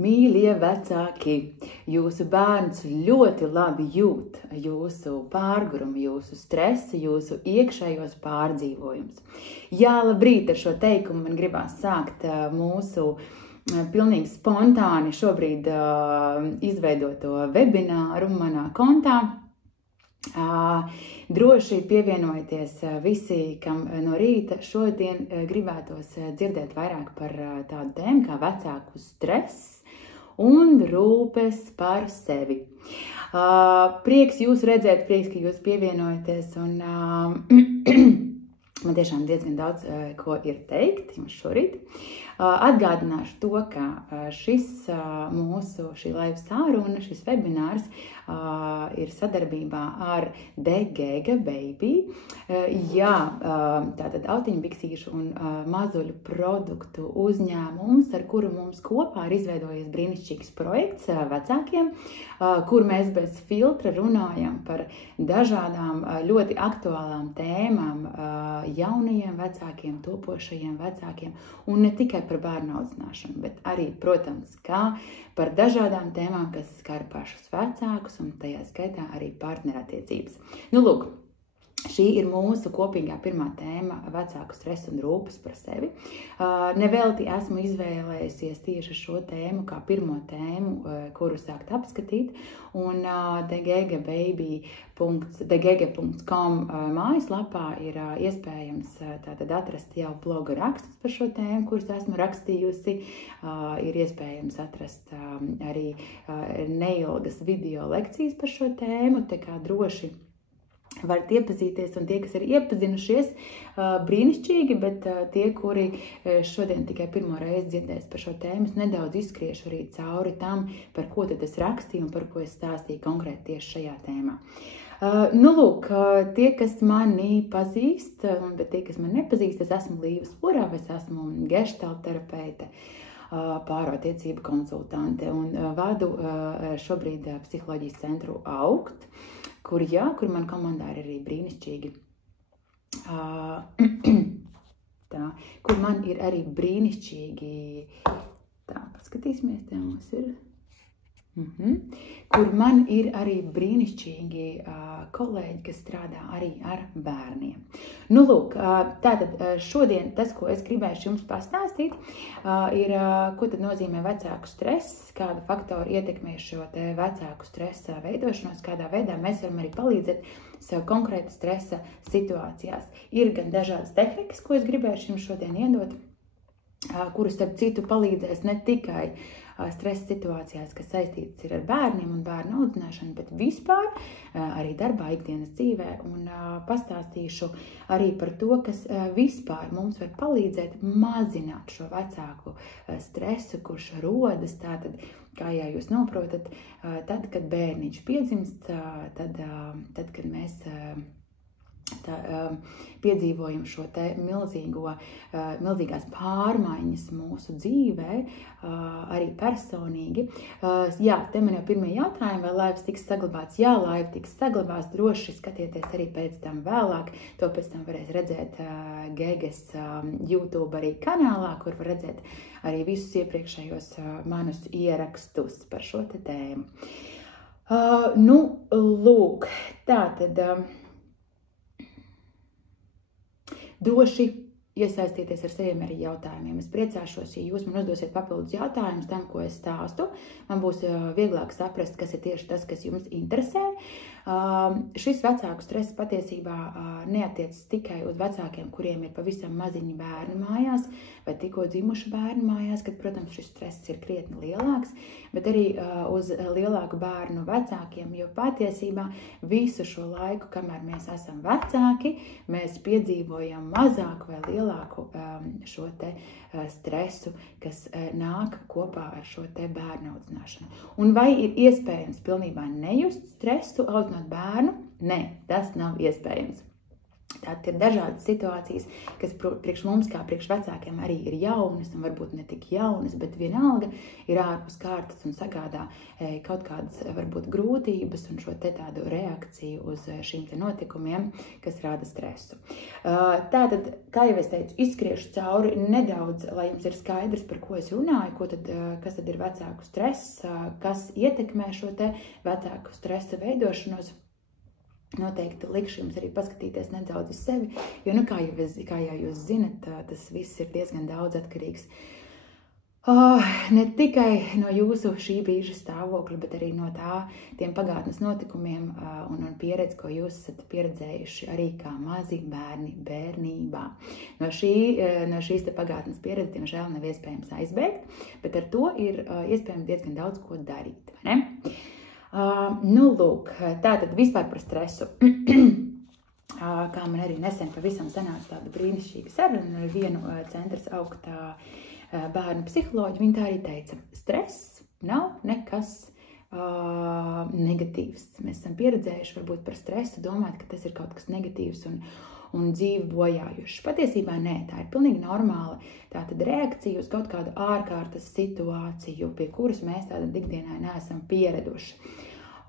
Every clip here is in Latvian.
Mīļie vecāki, jūsu bērns ļoti labi jūt jūsu pārgurumu, jūsu stresu, jūsu iekšējos pārdzīvojumus. Jā, labrīt, ar šo teikumu man gribās sākt mūsu pilnīgi spontāni šobrīd izveidoto webināru manā kontā. Droši pievienojieties visi, kam no rīta šodien gribētos dzirdēt vairāk par tādu tēmu kā vecāku stress un rūpes par sevi. Prieks jūs redzēt, prieks, ka jūs pievienojaties, un man tiešām diezgan daudz, ko ir teikt jums šorīt. Atgādināšu to, ka šī laiva sāruna, šis webinārs ir sadarbībā ar Degega Baby. Jā, tātad autiņbiksīšu un mazuļu produktu uzņēmums, ar kuru mums kopā ir izveidojies brīnišķīgs projekts vecākiem, kur mēs bez filtra runājam par dažādām ļoti aktuālām tēmām jaunajiem vecākiem, topošajiem vecākiem, un ne tikai par bērnu audzināšanu, bet arī, protams, kā par dažādām tēmām, kas skar pašus vecākus un tajā skaitā arī partnerattiecības. Nu, lūk, šī ir mūsu kopīgā pirmā tēma - vecāku stresu un rūpes par sevi. Nevelti esmu izvēlējusies tieši šo tēmu kā pirmo tēmu, kuru sākt apskatīt, un degega.com mājaslapā ir iespējams tātad atrast jau bloga rakstus par šo tēmu, kurus esmu rakstījusi. Ir iespējams atrast arī neilgas video lekcijas par šo tēmu, tā kā droši varat iepazīties, un tie, kas ir iepazinušies, brīnišķīgi, bet tie, kuri šodien tikai pirmo reizi dzirdēs par šo tēmu, es nedaudz izskriešu arī cauri tam, par ko tad es rakstīju un par ko es stāstīju konkrēti tieši šajā tēmā. Nu, lūk, tie, kas mani pazīst, bet tie, kas mani nepazīst, es esmu Līva Sporāve, es esmu geštalta terapeite, pārattiecību konsultante un vadu šobrīd psiholoģijas centru Augt, kur man komandā ir arī brīnišķīgi, kur man ir arī brīnišķīgi, paskatīsimies, te mums ir, kur man ir arī brīnišķīgi kolēģi, kas strādā arī ar bērniem. Nu, lūk, tātad šodien tas, ko es gribēšu jums pastāstīt, ir, ko tad nozīmē vecāku stress, kāda faktori ietekmē šo te vecāku stresa veidošanos, kādā veidā mēs varam arī palīdzēt sev konkrēti stresa situācijās. Ir gan dažādas tehnikas, ko es gribēšu jums šodien iedot, kuras, starp citu, palīdzēs ne tikai stresa situācijās, kas saistītas ir ar bērniem un bērnu audzināšanu, bet vispār arī darbā, ikdienas dzīvē, un pastāstīšu arī par to, kas vispār mums var palīdzēt mazināt šo vecāku stresu, kurš rodas, tātad, kā jau jūs noprotat, tad, kad bērniņš piedzimst, tad kad mēs piedzīvojam šo te milzīgās pārmaiņas mūsu dzīvē, arī personīgi. Jā, te man jau pirmie jautājumi, vai laivas tiks saglabāts? Jā, laiva tiks saglabāts, droši skatieties arī pēc tam vēlāk. To pēc tam varēs redzēt Gegas YouTube arī kanālā, kur var redzēt arī visus iepriekšējos manus ierakstus par šo te tēmu. Nu, lūk, tātad droši iesaistīties ar saviem arī jautājumiem. Es priecāšos, ja jūs man uzdosiet papildus jautājumus tam, ko es stāstu. Man būs vieglāk saprast, kas ir tieši tas, kas jums interesē. Šis vecāku stress patiesībā neatiecas tikai uz vecākiem, kuriem ir pavisam maziņi bērni mājās, vai tikko dzimuši bērni mājās, kad, protams, šis stress ir krietni lielāks, bet arī uz lielāku bērnu vecākiem, jo patiesībā visu šo laiku, kamēr mēs esam vecāki, mēs piedzīvojam mazāku vai lielāku šo te stresu, kas nāk kopā ar šo te bērnu audzināšanu. Un vai ir iespējams pilnībā nejust stresu audzinot bērnu? Nē, tas nav iespējams. Tātad ir dažādas situācijas, kas priekš mums, kā priekš vecākiem, arī ir jaunas, un varbūt ne tik jaunas, bet vienalga ir ārpus kārtas un sagādā kaut kādas, varbūt, grūtības un šo te tādu reakciju uz šīm te notikumiem, kas rada stresu. Tātad, kā jau es teicu, izskriešu cauri nedaudz, lai jums ir skaidrs, par ko es runāju, kas tad ir vecāku stress, kas ietekmē šo te vecāku stresa veidošanos. Noteikti likšu jums arī paskatīties nedaudz uz sevi, jo, kā jau jūs zinat, tas viss ir diezgan daudz atkarīgs. Ne tikai no jūsu šī brīža stāvokļa, bet arī no tiem pagātnes notikumiem un pieredzi, ko jūs esat pieredzējuši arī kā mazi bērni bērnībā. No šīs te pagātnes pieredzes, diemžēl, nav iespējams aizbēgt, bet ar to ir iespējams diezgan daudz ko darīt, vai ne? Lūk, tātad vispār par stresu. Kā man arī nesen pavisam sanāca tāda brīnišķīga saruna ar vienu centras augtā bērnu psiholoģu, viņa tā arī teica, stress nav nekas negatīvs. Mēs esam pieredzējuši varbūt par stresu, domāt, ka tas ir kaut kas negatīvs un dzīvi bojājuši. Patiesībā nē, tā ir pilnīgi normāla tātad reakcija uz kaut kādu ārkārtas situāciju, pie kuras mēs tātad ikdienā neesam pieraduši.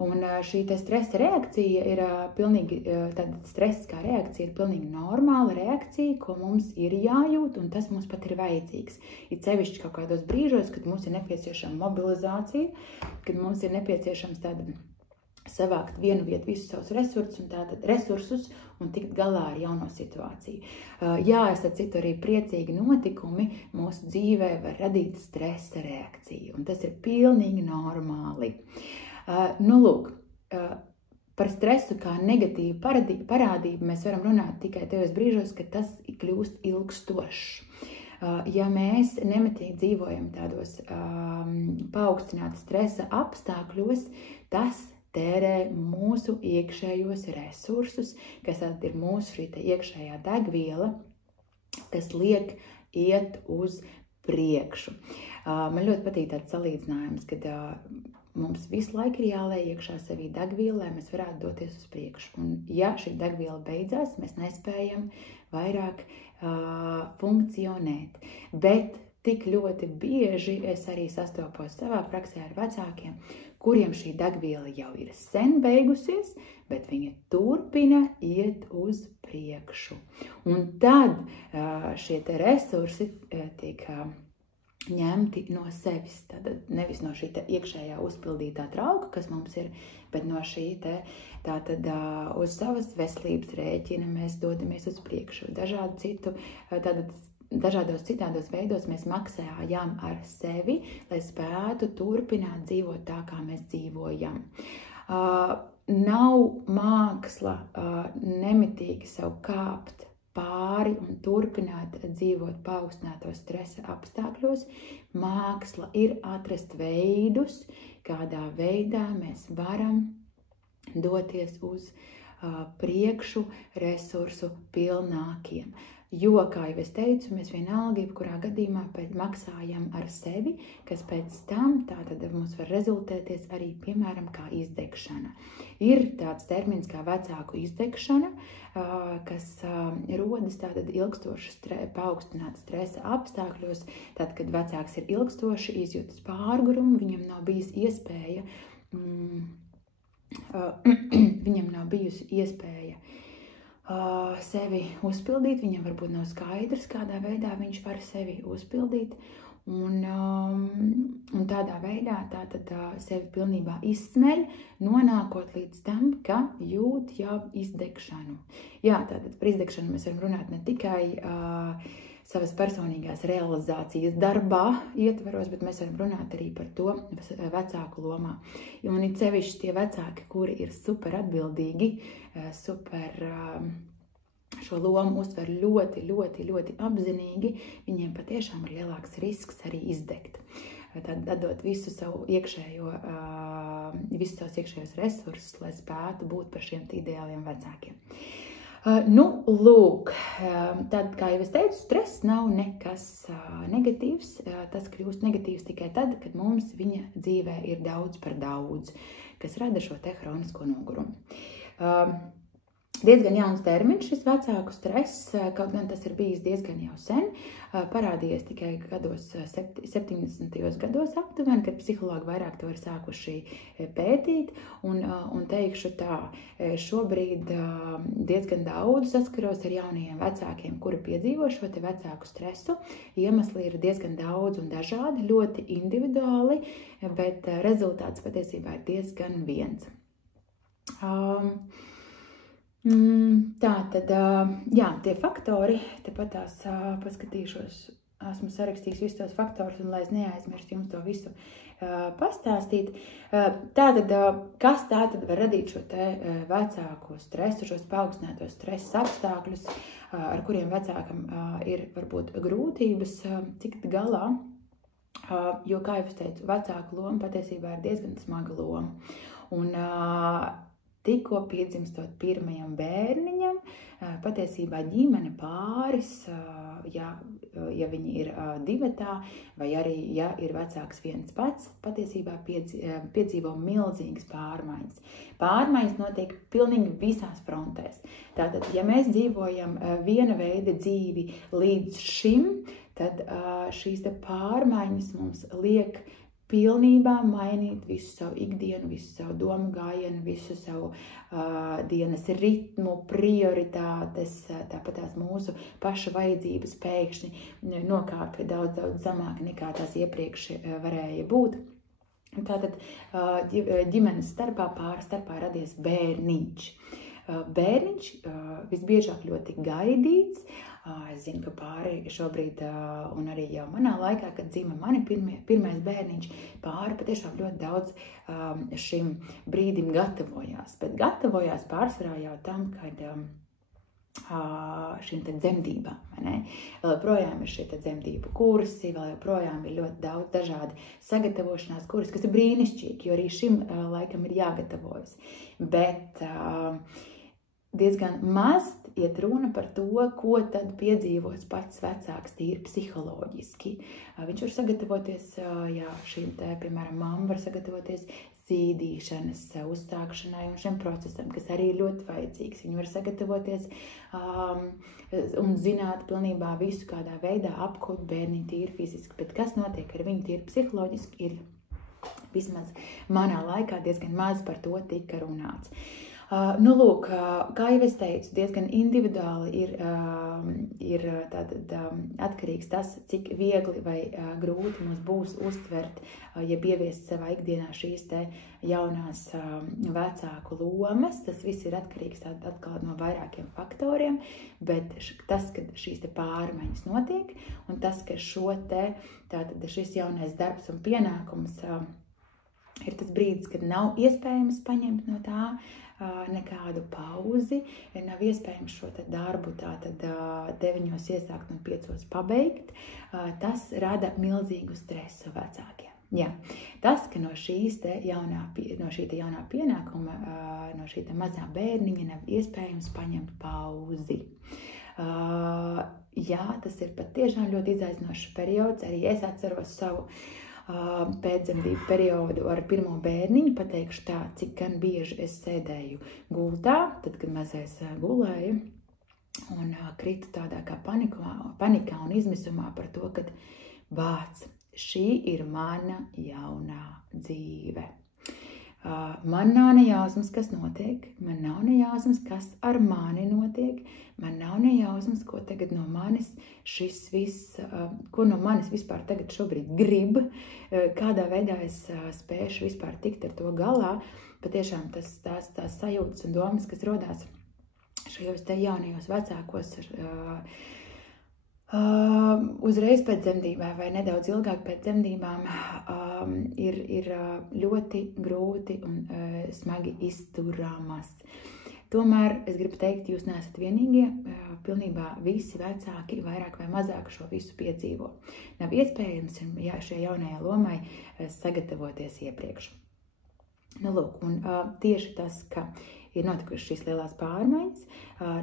Un šī te stresa reakcija ir pilnīgi, tātad stress kā reakcija ir pilnīgi normāla reakcija, ko mums ir jājūt, un tas mums pat ir vajadzīgs. Ir sevišķi kaut kādos brīžos, kad mums ir nepieciešama mobilizācija, kad mums ir nepieciešams tāda savākt vienu vietu visus savus resursus un tikt galā ar jauno situāciju. Jā, esat citu arī priecīgi notikumi mūsu dzīvē var radīt stresa reakciju, un tas ir pilnīgi normāli. Lūk, par stresu kā negatīvu parādību mēs varam runāt tikai tajos brīžos, kad tas kļūst ilgstošs. Ja mēs nemitīgi dzīvojam tādos paaugstināta stresa apstākļos, tas tērē mūsu iekšējos resursus, kas ir mūsu šī iekšējā degviela, kas liek iet uz priekšu. Man ļoti patīk tāds salīdzinājums, kad mums visu laiku ir jālej iekšā sevī degviela, lai mēs varētu doties uz priekšu. Un ja šī degviela beidzās, mēs nespējam vairāk funkcionēt. Bet tik ļoti bieži es arī sastopos savā praksē ar vecākiem, kuriem šī degviela jau ir sen beigusies, bet viņa turpina iet uz priekšu. Un tad šie te resursi tiek ņemti no sevis. Tad nevis no šī te iekšējā uzpildītā trauka, kas mums ir, bet no šī te tātad uz savas veselības rēķina mēs dodamies uz priekšu. Dažādos citādos veidos mēs maksājām ar sevi, lai spētu turpināt dzīvot tā, kā mēs dzīvojam. Nav māksla nemitīgi sev kāpt pāri un turpināt dzīvot paaugstinātos stresa apstākļos. Māksla ir atrast veidus, kādā veidā mēs varam doties uz priekšu resursu pilnākiem. Jo, kā jau es teicu, mēs vienalga, jebkurā gadījumā maksājam ar sevi, kas pēc tam tātad mums var rezultēties arī, piemēram, kā izdegšana. Ir tāds termins kā vecāku izdegšana, kas rodas tātad ilgstoši paaugstināta stresa apstākļos. Tad, kad vecāks ir ilgstoši izjūtas pārgurumu, viņam nav bijusi iespēja sevi uzpildīt, viņam varbūt nav skaidrs, kādā veidā viņš var sevi uzpildīt, un tādā veidā tātad sevi pilnībā izsmeļ, nonākot līdz tam, ka jūt jau izdegšanu. Jā, tātad par izdegšanu mēs varam runāt ne tikai savas personīgās realizācijas darbā ietveros, bet mēs varam runāt arī par to vecāku lomā. Un it sevišķi tie vecāki, kuri ir super atbildīgi, šo lomu uztver ļoti, ļoti, ļoti apzinīgi, viņiem patiešām ir lielāks risks arī izdegt. Tad atdot visus savus iekšējos resursus, lai spētu būt par šiem ideāliem vecākiem. Lūk, tad, kā jau es teicu, stress nav nekas negatīvs. Tas kļūst negatīvs tikai tad, kad mums viņa dzīvē ir daudz par daudz, kas rada šo te hronisko nogurumu. diezgan jauns termiņš šis vecāku stress, kaut gan tas ir bijis diezgan jau sen, parādījies tikai gados 70. gados aptuveni, kad psihologi vairāk to ir sākuši pētīt, un teikšu tā, šobrīd diezgan daudz saskaros ar jaunajiem vecākiem, kuri piedzīvo šo te vecāku stresu. Iemesli ir diezgan daudz un dažādi, ļoti individuāli, bet rezultāts patiesībā ir diezgan viens. Tā tad, jā, tie faktori, tepat tās paskatīšos, esmu sarakstījis visus tos faktorus, un lai es neaizmirstu jums to visu pastāstīt. Tātad, kas tātad var radīt šo te vecāku stresu, šos paaugstinātos stresa apstākļus, ar kuriem vecākam ir varbūt grūtības tikt galā, jo, kā jau es teicu, vecāku loma patiesībā ir diezgan smaga loma. Un tikko piedzimstot pirmajam bērniņam, patiesībā ģimene pāris, ja viņi ir divatā, vai arī, ja ir vecāks viens pats, patiesībā piedzīvo milzīgas pārmaiņas. Pārmaiņas notiek pilnīgi visās frontēs. Tātad, ja mēs dzīvojam viena veida dzīvi līdz šim, tad šīs pārmaiņas mums liek pilnībā mainīt visu savu ikdienu, visu savu domu gājienu, visu savu dienas ritmu, prioritātes, tāpat tās mūsu paša vajadzības pēkšņi nokāpja daudz zemāk nekā tās iepriekš varēja būt. Tātad ģimenes pāri starpā radies bērniņš. Bērniņš visbiežāk ļoti gaidīts. Es zinu, ka pāri šobrīd, un arī jau manā laikā, kad dzima mani pirmais bērniņš, pāri patiešām ļoti daudz šim brīdim gatavojās. Bet gatavojās pārsvarā jau tam, kad šīm te dzemdībām, vai ne? Vēl joprojām ir šie te dzemdību kursi, vēl joprojām ir ļoti daudz dažādi sagatavošanās kursi, kas ir brīnišķīgi, jo arī šim laikam ir jāgatavojas. Bet diezgan maz iet runa par to, ko tad piedzīvos pats vecāks tīri psiholoģiski. Viņš var sagatavoties, jā, šīm te, piemēram, mamma var sagatavoties zīdīšanas uzsākšanai un šiem procesam, kas arī ir ļoti vajadzīgs. Viņi var sagatavoties un zināt pilnībā visu, kādā veidā apkopot bērniņu tīri fiziski. Bet kas notiek ar viņu tīri psiholoģiski, ir vismaz manā laikā diezgan maz par to tika runāts. Nu, lūk, kā jau es teicu, diezgan individuāli ir tātad atkarīgs tas, cik viegli vai grūti mums būs uztvert, ja ieviest savā ikdienā šīs te jaunās vecāku lomas. Tas viss ir atkarīgs atkal no vairākiem faktoriem, bet tas, kad šīs te pārmaiņas notiek, un tas, ka tātad šis jaunais darbs un pienākums ir tas brīdis, kad nav iespējams paņemt no tā nekādu pauzi, nav iespējams šo te darbu tātad 9 iesākt un 5 pabeigt, tas rada milzīgu stresu vecākiem. Jā, tas, ka no šī jaunā pienākuma, no šī mazā bērniņa nav iespējams paņemt pauzi. Jā, tas ir pat tiešām ļoti izaicinošs periods, arī es atceros savu pēcdzemdību periodu ar pirmo bērniņu, pateikšu tā, cik gan bieži es sēdēju gultā, tad, kad mazais gulēju, un kritu tādā kā panikā un izmisumā par to, ka vāc, šī ir mana jaunā dzīve. Man nav nejausmas, kas notiek, man nav nejausmas, kas ar mani notiek, man nav nejausmas, ko tagad no manis šis viss, ko no manis vispār tagad šobrīd grib, kādā veidā es spēšu vispār tikt ar to galā. Patiešām tās sajūtas un domas, kas rodās šajos te jaunajos vecākos uzreiz pēc dzemdībām vai nedaudz ilgāk pēc dzemdībām, ir ļoti grūti un smagi izturāmas. Tomēr es gribu teikt, jūs neesat vienīgie, pilnībā visi vecāki vairāk vai mazāk šo visu piedzīvo. Nav iespējams šai jaunajai lomai sagatavoties iepriekš. Nu, lūk, un tieši tas, ka ir notikušas šīs lielās pārmaiņas,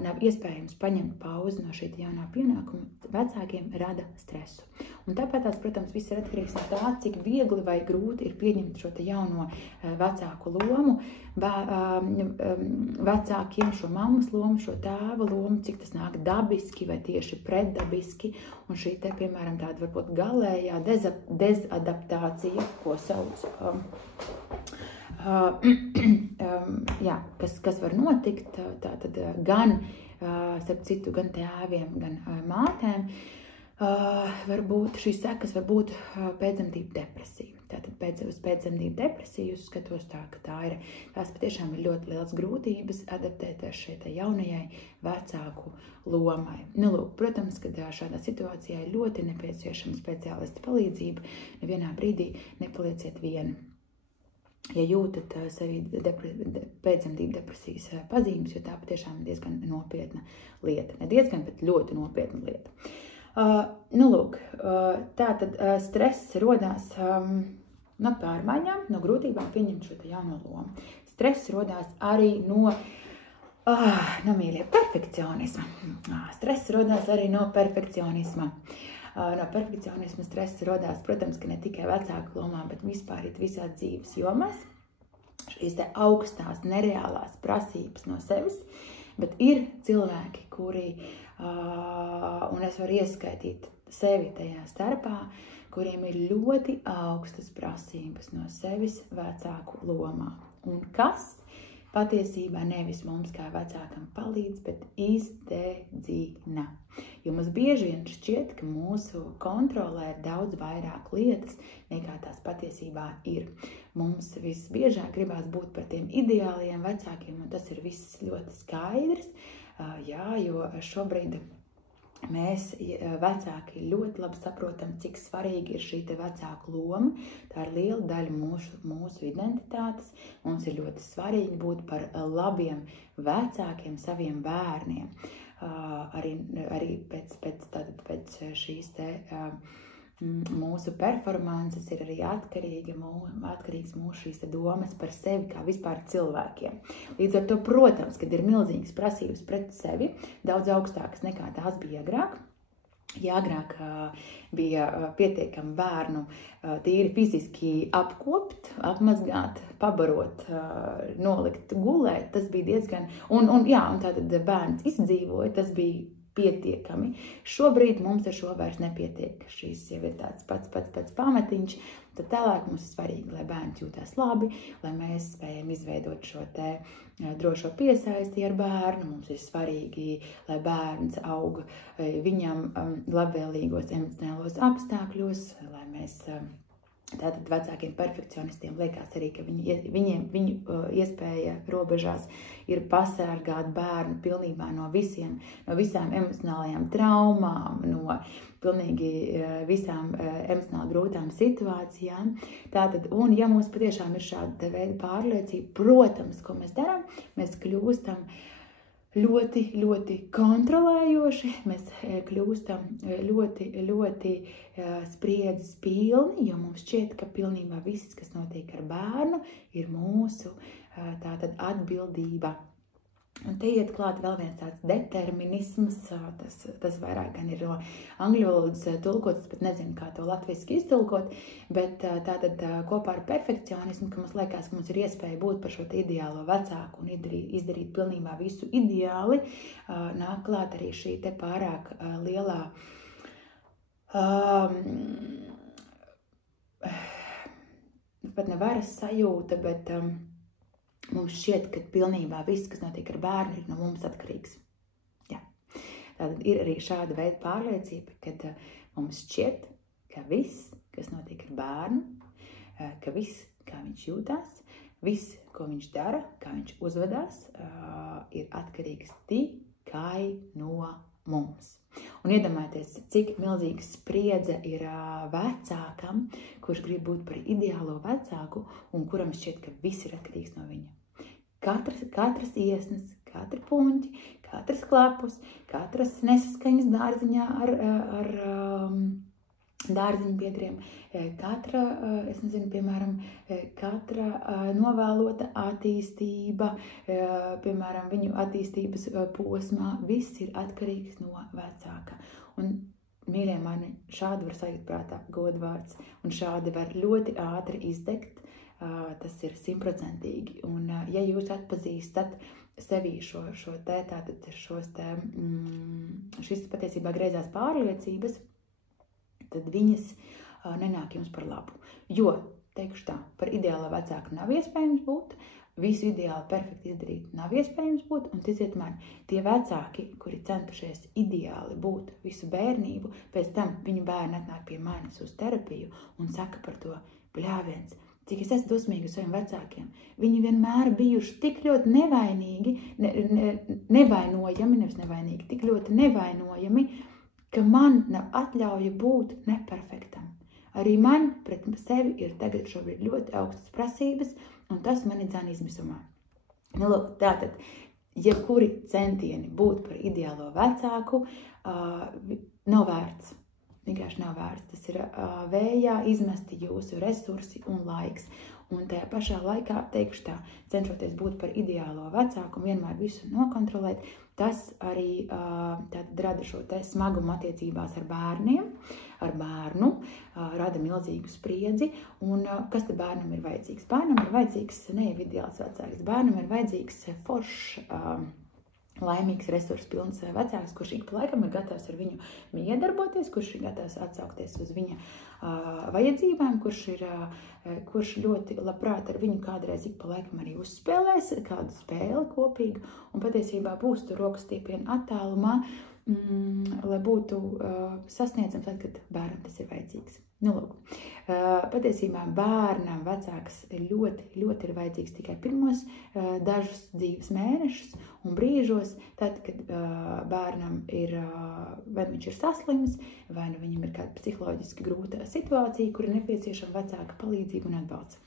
nav iespējams paņemt pauzi no šī jaunā pienākuma, vecākiem rada stresu. Un tāpēc tās, protams, viss ir atkarīgs no tā, cik viegli vai grūti ir pieņemt šo te jauno vecāku lomu, vecākiem šo mammas lomu, šo tēva lomu, cik tas nāk dabiski vai tieši pretdabiski. Un šī te, piemēram, tāda varbūt galējā dezadaptācija, ko sauc, kas var notikt, tātad gan, starp citu, gan tēviem, gan mātēm, varbūt šīs sekas var būt pēcdzemdību depresija. Tātad uz pēcdzemdību depresiju skatos tā, ka tās patiešām ir ļoti liels grūtības adaptēties šai jaunajai vecāku lomai. Nu, lūk, protams, kad šādā situācijā ir ļoti nepieciešama speciālista palīdzība, nevienā brīdī nepalieciet vieni. Ja jūtat sevi pēcdzemdību depresijas pazīmes, jo tā patiešām ir diezgan nopietna lieta. Ne diezgan, bet ļoti nopietna lieta. Nu, lūk, tātad stress rodās no pārmaiņām, no grūtībām pieņemt šo jauno lomu. Stress rodās arī no mīļie, perfekcionisma. Stress rodās arī no perfekcionisma. No perfekcionisma stresa rodās, protams, ka ne tikai vecāku lomā, bet vispār ir visās dzīves jomās. Šīs te augstās, nereālās prasības no sevis, bet ir cilvēki, kuri, un es varu ieskaitīt sevi tajā starpā, kuriem ir ļoti augstas prasības no sevis vecāku lomā. Un kas patiesībā nevis mums kā vecākam palīdz, bet izdedzina. Jo mums bieži vien šķiet, ka mūsu kontrolē ir daudz vairāk lietas, nekā tās patiesībā ir. Mums visbiežāk gribās būt par tiem ideāliem vecākiem, un tas ir viss ļoti skaidrs, jo šobrīd mēs, vecāki, ļoti labi saprotam, cik svarīgi ir šī te vecāku loma. Tā ir liela daļa mūsu identitātes. Mums ir ļoti svarīgi būt par labiem vecākiem saviem bērniem. Arī pēc šīs te mūsu performances ir arī atkarīgs mūsu šīs domas par sevi kā vispār cilvēkiem. Līdz ar to, protams, kad ir milzīgas prasības pret sevi, daudz augstākas nekā tās bija agrāk. Ja agrāk bija pietiekami bērnu tīri fiziski apkopt, apmazgāt, pabarot, nolikt gulēt, tas bija diezgan, un tātad bērns izdzīvoja, tas bija pietiekami. Šobrīd mums ar šo vairs nepietiek. Šīs jau ir tāds pats pamatiņš. Tad tālāk mums ir svarīgi, lai bērns jūtās labi, lai mēs spējam izveidot šo te drošo piesaisti ar bērnu. Mums ir svarīgi, lai bērns aug viņam labvēlīgos emocionālos apstākļos, lai mēs tātad vecākiem perfekcionistiem liekas arī, ka viņu iespēja robežās ir pasargāt bērnu pilnībā no visām emocionālajām traumām, no pilnīgi visām emocionāli grūtām situācijām. Tātad, un ja mums patiešām ir šāda veida pārliecība, protams, ko mēs darām, mēs kļūstam ļoti, ļoti kontrolējoši, mēs kļūstam ļoti spriedzes pilni, jo mums šķiet, ka pilnībā viss, kas notiek ar bērnu, ir mūsu tātad atbildība. Un te iet klāt vēl viens tāds determinisms, tas vairāk gan ir no angļu valodas tulkots, bet nezinu, kā to latviski iztulkot, bet tātad kopā ar perfekcionismu, ka mums liekas, ka mums ir iespēja būt par šo ideālo vecāku un izdarīt pilnībā visu ideāli, nāk klāt arī šī te pārāk lielā pat ne varas sajūta, bet mums šķiet, ka pilnībā viss, kas notiek ar bērnu, ir no mums atkarīgs. Jā. Tātad ir arī šāda veida pārliecība, kad mums šķiet, ka viss, kas notiek ar bērnu, ka viss, kā viņš jūtās, viss, ko viņš dara, kā viņš uzvedās, ir atkarīgs tikai no mums. Un iedomājieties, cik milzīga spriedze ir vecākam, kurš grib būt par ideālo vecāku un kuram šķiet, ka viss ir atkarīgs no viņa. Katras iesnes, katri puņķi, katras klepus, katras nesaskaņas dārziņā ar dārziņu biedriem, katra, es nezinu, piemēram, katra novēlota attīstība, piemēram, viņu attīstības posmā, viss ir atkarīgs no vecāka. Un, mīļie mani, šādi var sajūt prātā godvārds, un šādi var ļoti ātri izdegt, tas ir 100%. Un, ja jūs atpazīstat sevī šīs patiesībā greizās pārliecības, tad viņas nenāk jums par labu. Jo, teikšu tā, par ideālo vecāku nav iespējams būt, visu ideāli perfekti izdarīt nav iespējams būt, un ticiet man, tie vecāki, kuri centušies ideāli būt visu bērnību, pēc tam viņu bērni atnāk pie manis uz terapiju un saka par to, bļāviens, cik es esmu dosmīga uz saviem vecākiem. Viņi vienmēr bijuši tik ļoti nevainīgi, nevainojami, tik ļoti nevainojami, ka man nav atļauja būt neperfektam. Arī man pret sevi ir tagad šobrīd ļoti augstas prasības, un tas mani dzēn izmisumā. Nu, lūk, tātad, jebkuri centieni būt par ideālo vecāku nav vērts. Vienkārši nav vērts. Tas ir vējā izmesti jūsu resursi un laiks. Un tajā pašā laikā, teikšu tā, cenšoties būt par ideālo vecāku un vienmēr visu nokontrolēt, tas arī rada šo te smagumu attiecībās ar bērniem, ar bērnu, rada milzīgu spriedzi. Un kas te bērnam ir vajadzīgs? Bērnam ir vajadzīgs ne jau ideāls vecāks, bērnam ir vajadzīgs foršs, laimīgs, resursu pilns vecāks, kurš ik pa laikam ir gatavs ar viņu miedarboties, kurš ir gatavs atsaukties uz viņa vajadzībām, kurš ļoti labprāt ar viņu kādreiz ik pa laikam arī uzspēlēs kādu spēli kopīgu un patiesībā būs tur rokas stiepienu attālumā, lai būtu sasniedzams tad, kad bērnam tas ir vajadzīgs. Nu, lūk, patiesībā bērnam vecāks ļoti, ļoti ir vajadzīgs tikai pirmos dažus dzīves mēnešus un brīžos, tad, kad bērnam ir, vai viņš ir saslims, vai nu viņam ir kāda psiholoģiski grūta situācija, kur ir nepieciešama vecāka palīdzība un atbalsts.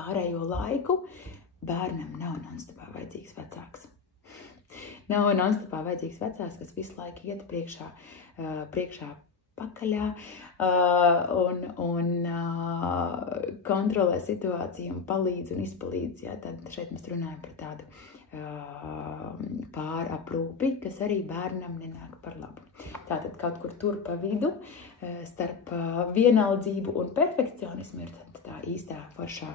Pārējo laiku bērnam nav nonstopā vajadzīgs vecāks. Nav nonstopā vajadzīgs vecāks, kas visu laiku iet priekšā pakaļā un kontrolē situāciju un palīdz un izpalīdz. Jā, tad šeit mēs runājam par tādu pāraprūpi, kas arī bērnam nenāk par labu. Tātad kaut kur tur pa vidu starp vienaldzību un perfekcionismu ir tā īstā foršā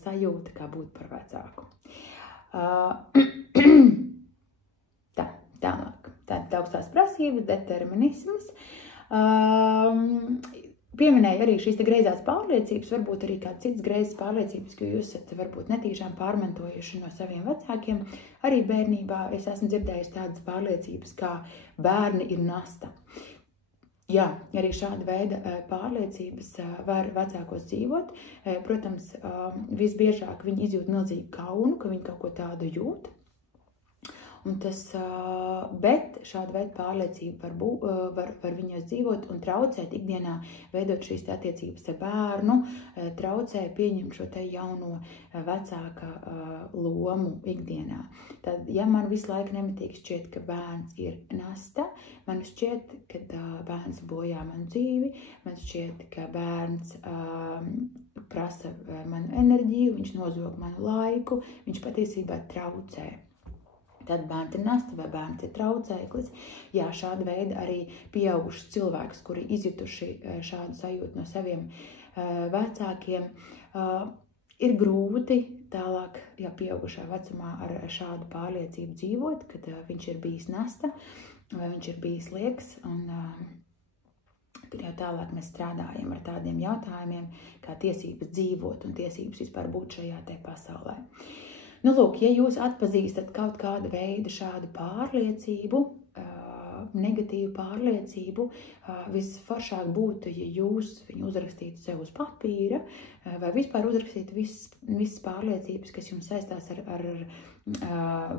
sajūta, kā būt par vecāku. Tālāk. Tātad augstās prasības, determinisms. Pieminēju arī šīs te greizās pārliecības, varbūt arī kāds cits greizas pārliecības, ko jūs esat varbūt netīšām pārmantojuši no saviem vecākiem. Arī bērnībā es esmu dzirdējusi tādas pārliecības, kā bērni ir nasta. Jā, arī šāda veida pārliecības var vecākos dzīvot. Protams, visbiežāk viņi izjūt milzīgu kaunu, ka viņi kaut ko tādu jūt. Un bet šāda veida pārliecība var viņos dzīvot un traucēt ikdienā veidot šīs attiecības ar bērnu, traucē pieņemt šo te jauno vecāka lomu ikdienā. Tad, ja man visu laiku nemitīgi šķiet, ka bērns ir nasta, man šķiet, ka bērns bojā manu dzīvi, man šķiet, ka bērns prasa manu enerģiju, viņš nozog manu laiku, viņš patiesībā traucē. Tad bērns ir nasta vai bērns ir traucēklis. Jā, šāda veida arī pieaugušas cilvēkus, kuri izjutuši šādu sajūtu no saviem vecākiem, ir grūti tālāk, ja pieaugušā vecumā ar šādu pārliecību dzīvot, kad viņš ir bijis nasta vai viņš ir bijis lieks. Un jau tālāk mēs strādājam ar tādiem jautājumiem, kā tiesības dzīvot un tiesības vispār būt šajā te pasaulē. Nu, lūk, ja jūs atpazīstat kaut kādu veidu šādu pārliecību, negatīvu pārliecību, visforšāk būtu, ja jūs viņu uzrakstītu sev uz papīra, vai vispār uzrakstītu visas pārliecības, kas jums saistās ar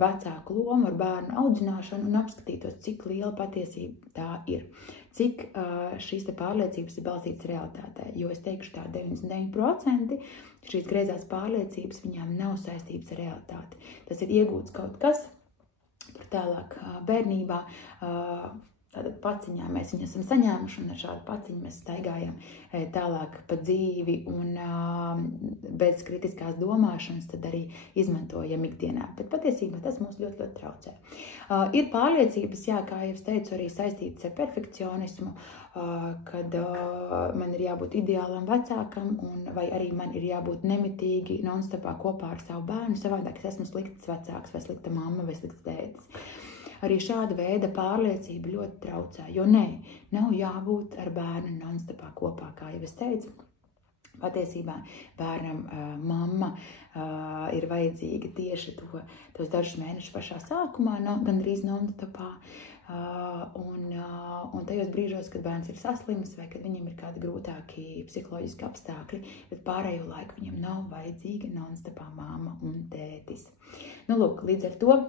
vecāku lomu, ar bērnu audzināšanu, un apskatītos, cik liela patiesība tā ir. Cik šīs te pārliecības ir balstītas realitātē, jo es teikšu tā 99% šīs greizās pārliecības viņām nav saistības ar realitāti. Tas ir iegūts kaut kas, tālāk bērnībā. Tātad paciņā mēs viņu esam saņēmuši, un ar šādu paciņu mēs staigājam tālāk pa dzīvi un bez kritiskās domāšanas tad arī izmantojam ikdienā. Bet patiesībā tas mums ļoti, ļoti traucē. Ir pārliecības, jā, kā jau es teicu, arī saistītas ar perfekcionismu, kad man ir jābūt ideālam vecākam, vai arī man ir jābūt nemitīgi non-stopā kopā ar savu bērnu, savādāk es esmu slikts vecāks, vai slikta mamma, vai slikts tētis. Arī šāda veida pārliecība ļoti traucē, jo nav jābūt ar bērnu non-stopā kopā, kā jau es teicu. Patiesībā bērnam mamma ir vajadzīga tieši tos dažus mēnešus pašā sākumā, gandrīz non-stopā, un tajos brīžos, kad bērns ir saslims vai kad viņam ir kādi grūtāki psiholoģiski apstākļi, bet pārējo laiku viņam nav vajadzīga non-stopā mamma un tētis. Lūk, līdz ar to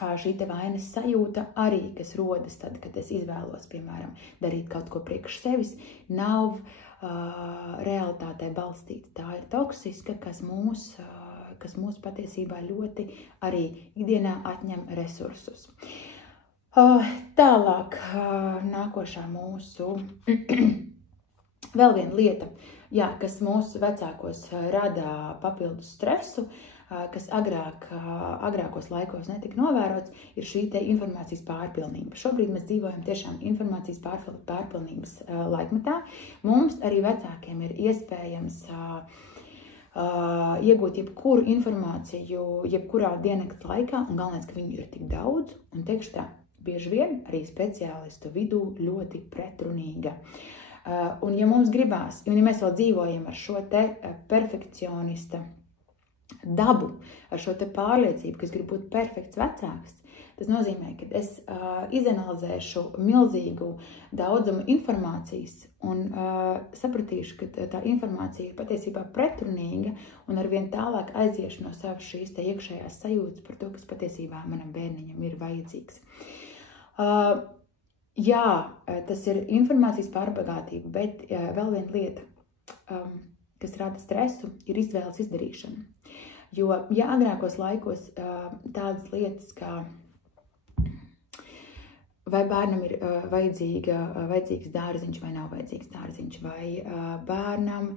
šī te vainas sajūta arī, kas rodas tad, kad es izvēlos, piemēram, darīt kaut ko priekš sevis, nav realitātē balstīta. Tā ir toksiska, kas mūs patiesībā ļoti arī ikdienā atņem resursus. Tālāk nākošā mūsu vēl viena lieta, kas mūsu vecākos rada papildus stresu, kas agrākos laikos netika novērots, ir šī te informācijas pārpilnība. Šobrīd mēs dzīvojam tiešām informācijas pārpilnības laikmetā. Mums arī vecākiem ir iespējams iegūt jebkuru informāciju, jebkurā diennakts laikā, un galvenais, ka viņu ir tik daudz, un teikšu tā, bieži vien arī speciālistu vidū ļoti pretrunīga. Un ja mums gribās, un ja mēs vēl dzīvojam ar šo te perfekcionista dabu, ar šo te pārliecību, ka es gribu būt perfekts vecāks, tas nozīmē, ka es izanalizēšu milzīgu daudzumu informācijas un sapratīšu, ka tā informācija ir patiesībā pretrunīga un arvien tālāk aiziešu no savas šīs te iekšējās sajūtas par to, kas patiesībā manam bērniņam ir vajadzīgs. Jā, tas ir informācijas pārbagātība, bet vēl viena lieta, kas rada stresu, ir izvēles izdarīšana. Jo, ja agrākos laikos tādas lietas, kā vai bērnam ir vajadzīgs dārziņš vai nav vajadzīgs dārziņš, vai bērnam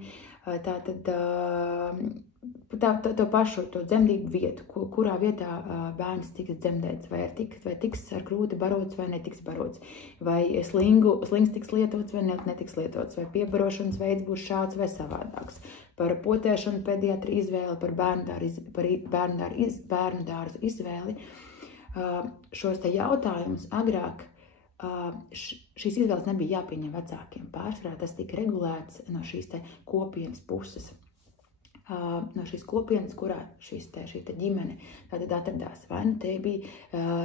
to pašu dzemdību vietu, kurā vietā bērns tiks dzemdēts, vai tiks ar krūti barots vai netiks barots, vai slings tiks lietots vai netiks lietots, vai piebarošanas veids būs šāds vai savādāks, par potēšanu pediatru izvēli, par bērnu dārzu izvēli. Šos te jautājumus agrāk šīs izvēles nebija jāpieņem vecākiem. Pārsvarā tas tika regulēts no šīs te kopienas puses. No šīs kopienas, kurā šī ģimene tātad atradās. Vai nu te bija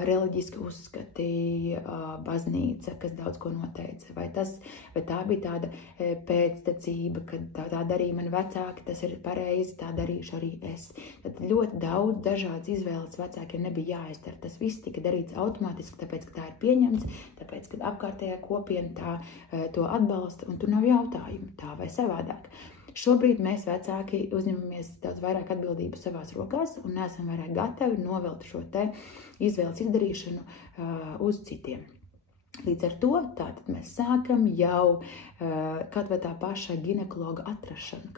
reliģiski uzskati, baznīca, kas daudz ko noteica, vai tā bija tāda pēctecība, kad tā darīja mani vecāki, tas ir pareizi, tā darīšu arī es. Tad ļoti daudz dažādas izvēles vecākiem nebija jāizdara. Tas viss tika darīts automātiski, tāpēc, ka tā ir pieņemts, tāpēc, ka apkārtējā kopiena to atbalsta, un tur nav jautājumu tā vai savādāk. Šobrīd mēs vecāki uzņemamies daudz vairāk atbildību savās rokās un neesam vairāk gatavi novelt šo te izvēles izdarīšanu uz citiem. Līdz ar to tātad mēs sākam jau kaut vai tā paša ginekologa atrašanu,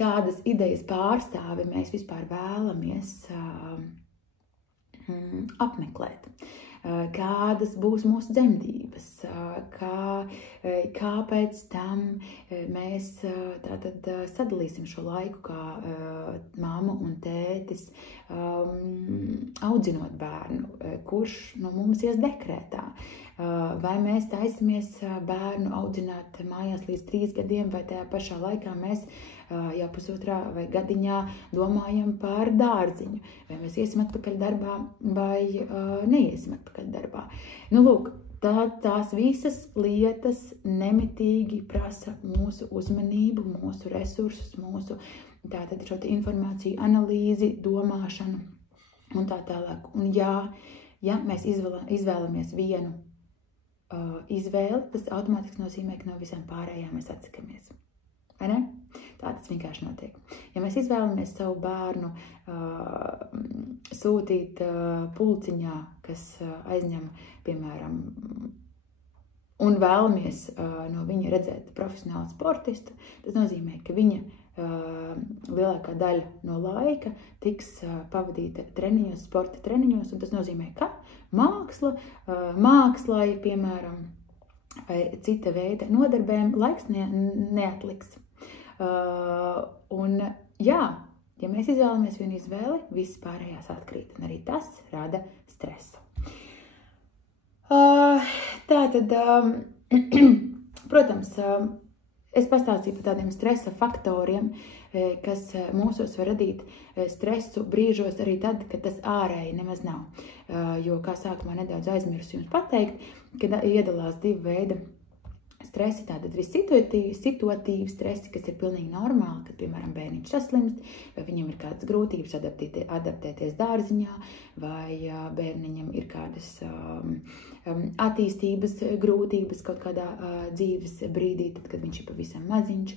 kādas idejas pārstāvi mēs vispār vēlamies apmeklēt. Kādas būs mūsu dzemdības, kā pēc tam mēs tātad sadalīsim šo laiku, kā mamma un tētis audzinot bērnu, kurš no mums ies dekrētā. Vai mēs taisamies bērnu audzināt mājās līdz 3 gadiem, vai tajā pašā laikā mēs jau pusotrā vai gadiņā domājam par dārziņu, vai mēs iesim atpakaļ darbā vai neiesim atpakaļ darbā. Lūk, tās visas lietas nemitīgi prasa mūsu uzmanību, mūsu resursus, mūsu tātad šo informāciju analīzi, domāšanu un tā tālāk. Un ja mēs izvēlamies vienu izvēli, tas automātiski nozīmē, ka no visām pārējām mēs atsakamies. Vai ne? Tā tas vienkārši notiek. Ja mēs izvēlamies savu bērnu sūtīt pulciņā, kas aizņem, piemēram, un vēlamies no viņa redzēt profesionālu sportistu, tas nozīmē, ka viņa lielākā daļa no laika tiks pavadīta treniņos, sporta treniņos, un tas nozīmē, ka mākslai, piemēram, vai cita veida nodarbēm laiks neatliks. Un jā, ja mēs izvēlamies vienu izvēli, viss pārējās atkrīt, un arī tas rada stresu. Tātad, protams, es pastāstīju par tādiem stresa faktoriem, kas mūsos var radīt stresu brīžos arī tad, kad tas ārēji nemaz nav. Jo, kā sākumā nedaudz aizmirsu jums pateikt, kad iedalās divi veidi stresi, tātad ir situatīvi stresi, kas ir pilnīgi normāli, kad, piemēram, bērniņš saslimst, vai viņam ir kādas grūtības adaptēties dārziņā, vai bērniņam ir kādas attīstības grūtības kaut kādā dzīves brīdī, tad, kad viņš ir pavisam maziņš,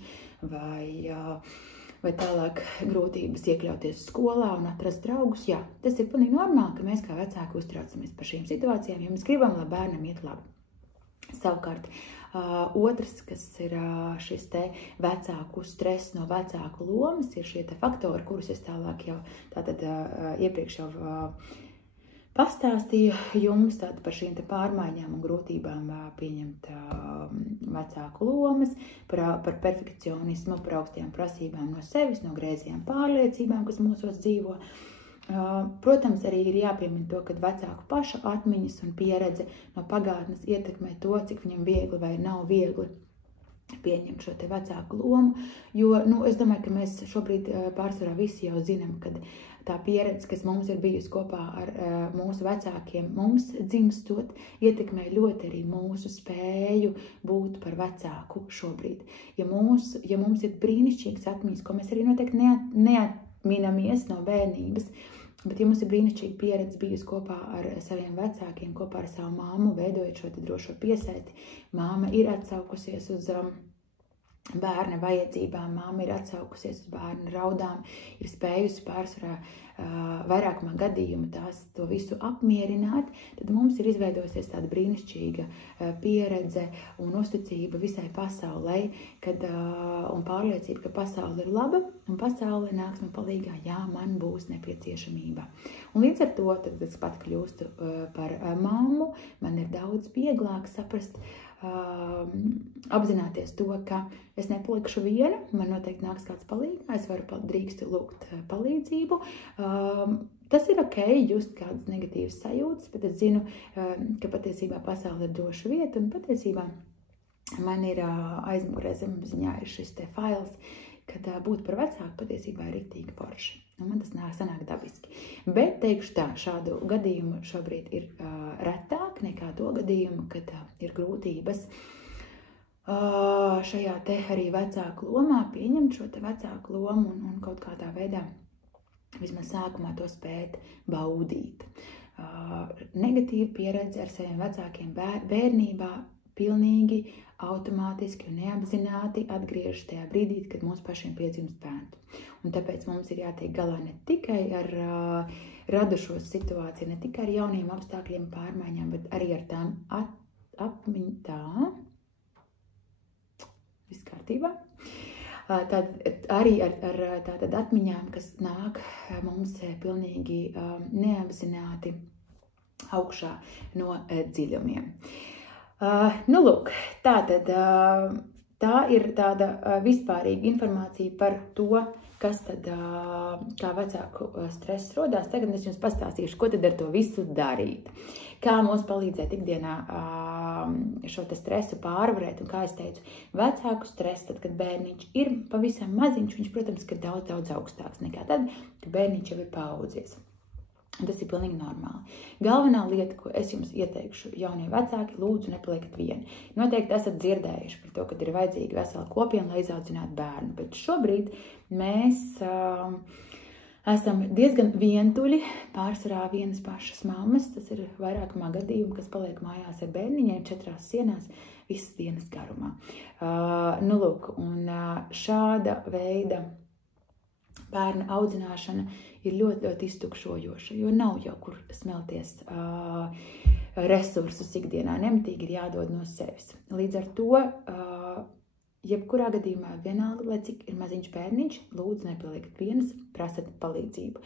vai tālāk grūtības iekļauties skolā un atrast draugus. Jā, tas ir pilnīgi normāli, ka mēs kā vecāki uztraucamies par šīm situācijām, jo mēs gribam, lai bērnam iet labi. Savukārt, otrs, kas ir šis te vecāku stress no vecāku lomas, ir šie te faktori, kurus es tālāk jau tātad iepriekš jau pastāstīju jums tātad par šīm te pārmaiņām un grūtībām pieņemt vecāku lomas, par perfekcionismu, par augstajām prasībām no sevis, no grēzījām pārliecībām, kas mūsos dzīvo. Protams, arī ir jāpiemina to, ka vecāku paša atmiņas un pieredze no pagātnes ietekmē to, cik viņam viegli vai nav viegli pieņemt šo te vecāku lomu, jo, es domāju, ka mēs šobrīd pārsvarā visi jau zinām, kad tā pieredze, kas mums ir bijusi kopā ar mūsu vecākiem, mums dzimstot, ietekmē ļoti arī mūsu spēju būt par vecāku šobrīd. Ja mums ir brīnišķīgas atmiņas, ko mēs arī noteikti neatminamies no bērnības, bet ja mums ir brīnišķīga pieredze bijusi kopā ar saviem vecākiem, kopā ar savu māmu, veidojot šo drošo piesaisti, māma ir atsaukusies uz bērna vajadzībām, māma ir atsaukusies uz bērna raudām, ir spējusi pārsvarā vairākumā gadījumu to visu apmierināt, tad mums ir izveidojusies tāda brīnišķīga pieredze un uzticība visai pasaulē, un pārliecība, ka pasaule ir laba un pasaule nāks man palīgā, ja man būs nepieciešamība. Un līdz ar to, tad es pat kļūstu par mammu, man ir daudz vieglāk saprast, apzināties to, ka es nepalikšu viena, man noteikti nāks kāds palīgā, es drīkstu lūgt palīdzību. Tas ir ok, just kādas negatīvas sajūtas, bet es zinu, ka patiesībā pasaule ir droša vieta, un patiesībā man ir aizmugurē zemapziņā ir šis te fails, kad būt par vecāku patiesībā ir riktīgi forši. Un man tas sanāk dabiski. Bet teikšu tā, šādu gadījumu šobrīd ir retāk nekā to gadījumu, kad ir grūtības šajā te arī vecāku lomā pieņemt šo te vecāku lomu un kaut kādā veidā vismaz sākumā to spēt baudīt. Negatīva pieredze ar saviem vecākiem bērnībā pilnīgi automātiski un neapzināti atgriežas tajā brīdī, kad mums pašiem piedzimst bērni. Un tāpēc mums ir jātiek galā ne tikai ar radušos situāciju, ne tikai ar jauniem apstākļiem, pārmaiņām, bet arī ar tām viss kārtībā. Arī ar tātad atmiņām, kas nāk mums pilnīgi neapzināti augšā no dziļumiem. Lūk, tātad tā ir tāda vispārīga informācija par to, kas tad, kā vecāku stress rodās. Tagad es jums pastāstīšu, ko tad ar to visu darīt. Kā mums palīdzēt ikdienā šo te stresu pārvarēt, un kā es teicu, vecāku stresu, tad, kad bērniņš ir pavisam maziņš, viņš, protams, ka daudz augstāks nekā tad, kad bērniņš jau ir paaudzies. Un tas ir pilnīgi normāli. Galvenā lieta, ko es jums ieteikšu, jaunie vecāki, lūdzu, nepaliekat vieni. Noteikti esat dzirdējuši par to, ka ir vajadzīga vesela kopiena, lai izaudzinātu bērnu. Bet šobrīd mēs Esam diezgan vientuļi, pārsvarā vienas pašas mammas, tas ir vairākumā gadījumu, kas paliek mājās ar bērniņiem 4 sienās visas dienas garumā. Lūk, un šāda veida bērnu audzināšana ir ļoti, ļoti iztukšojoša, jo nav jau kur smelties resursus ikdienā, nemitīgi ir jādod no sevis. Līdz ar to, jebkurā gadījumā vienalga, lai cik ir maziņš bērniņš, lūdzu nepalieciet vienas, prasiet palīdzību.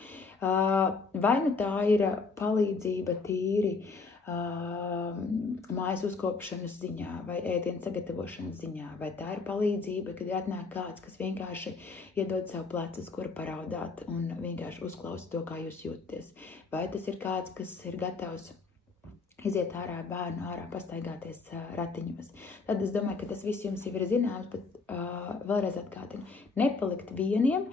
Vai nu tā ir palīdzība tīri mājas uzkopšanas ziņā, vai ēdienu sagatavošanas ziņā, vai tā ir palīdzība, kad atnāk kāds, kas vienkārši iedod savu plecu, uz kuru paraudāt un vienkārši uzklausa to, kā jūs jūtaties. Vai tas ir kāds, kas ir gatavs iziet ārā bērnu, ārā pastaigāties ratiņos. Tad es domāju, ka tas viss jums jau ir zināms, bet vēlreiz atgādinu. Nepalikt vieniem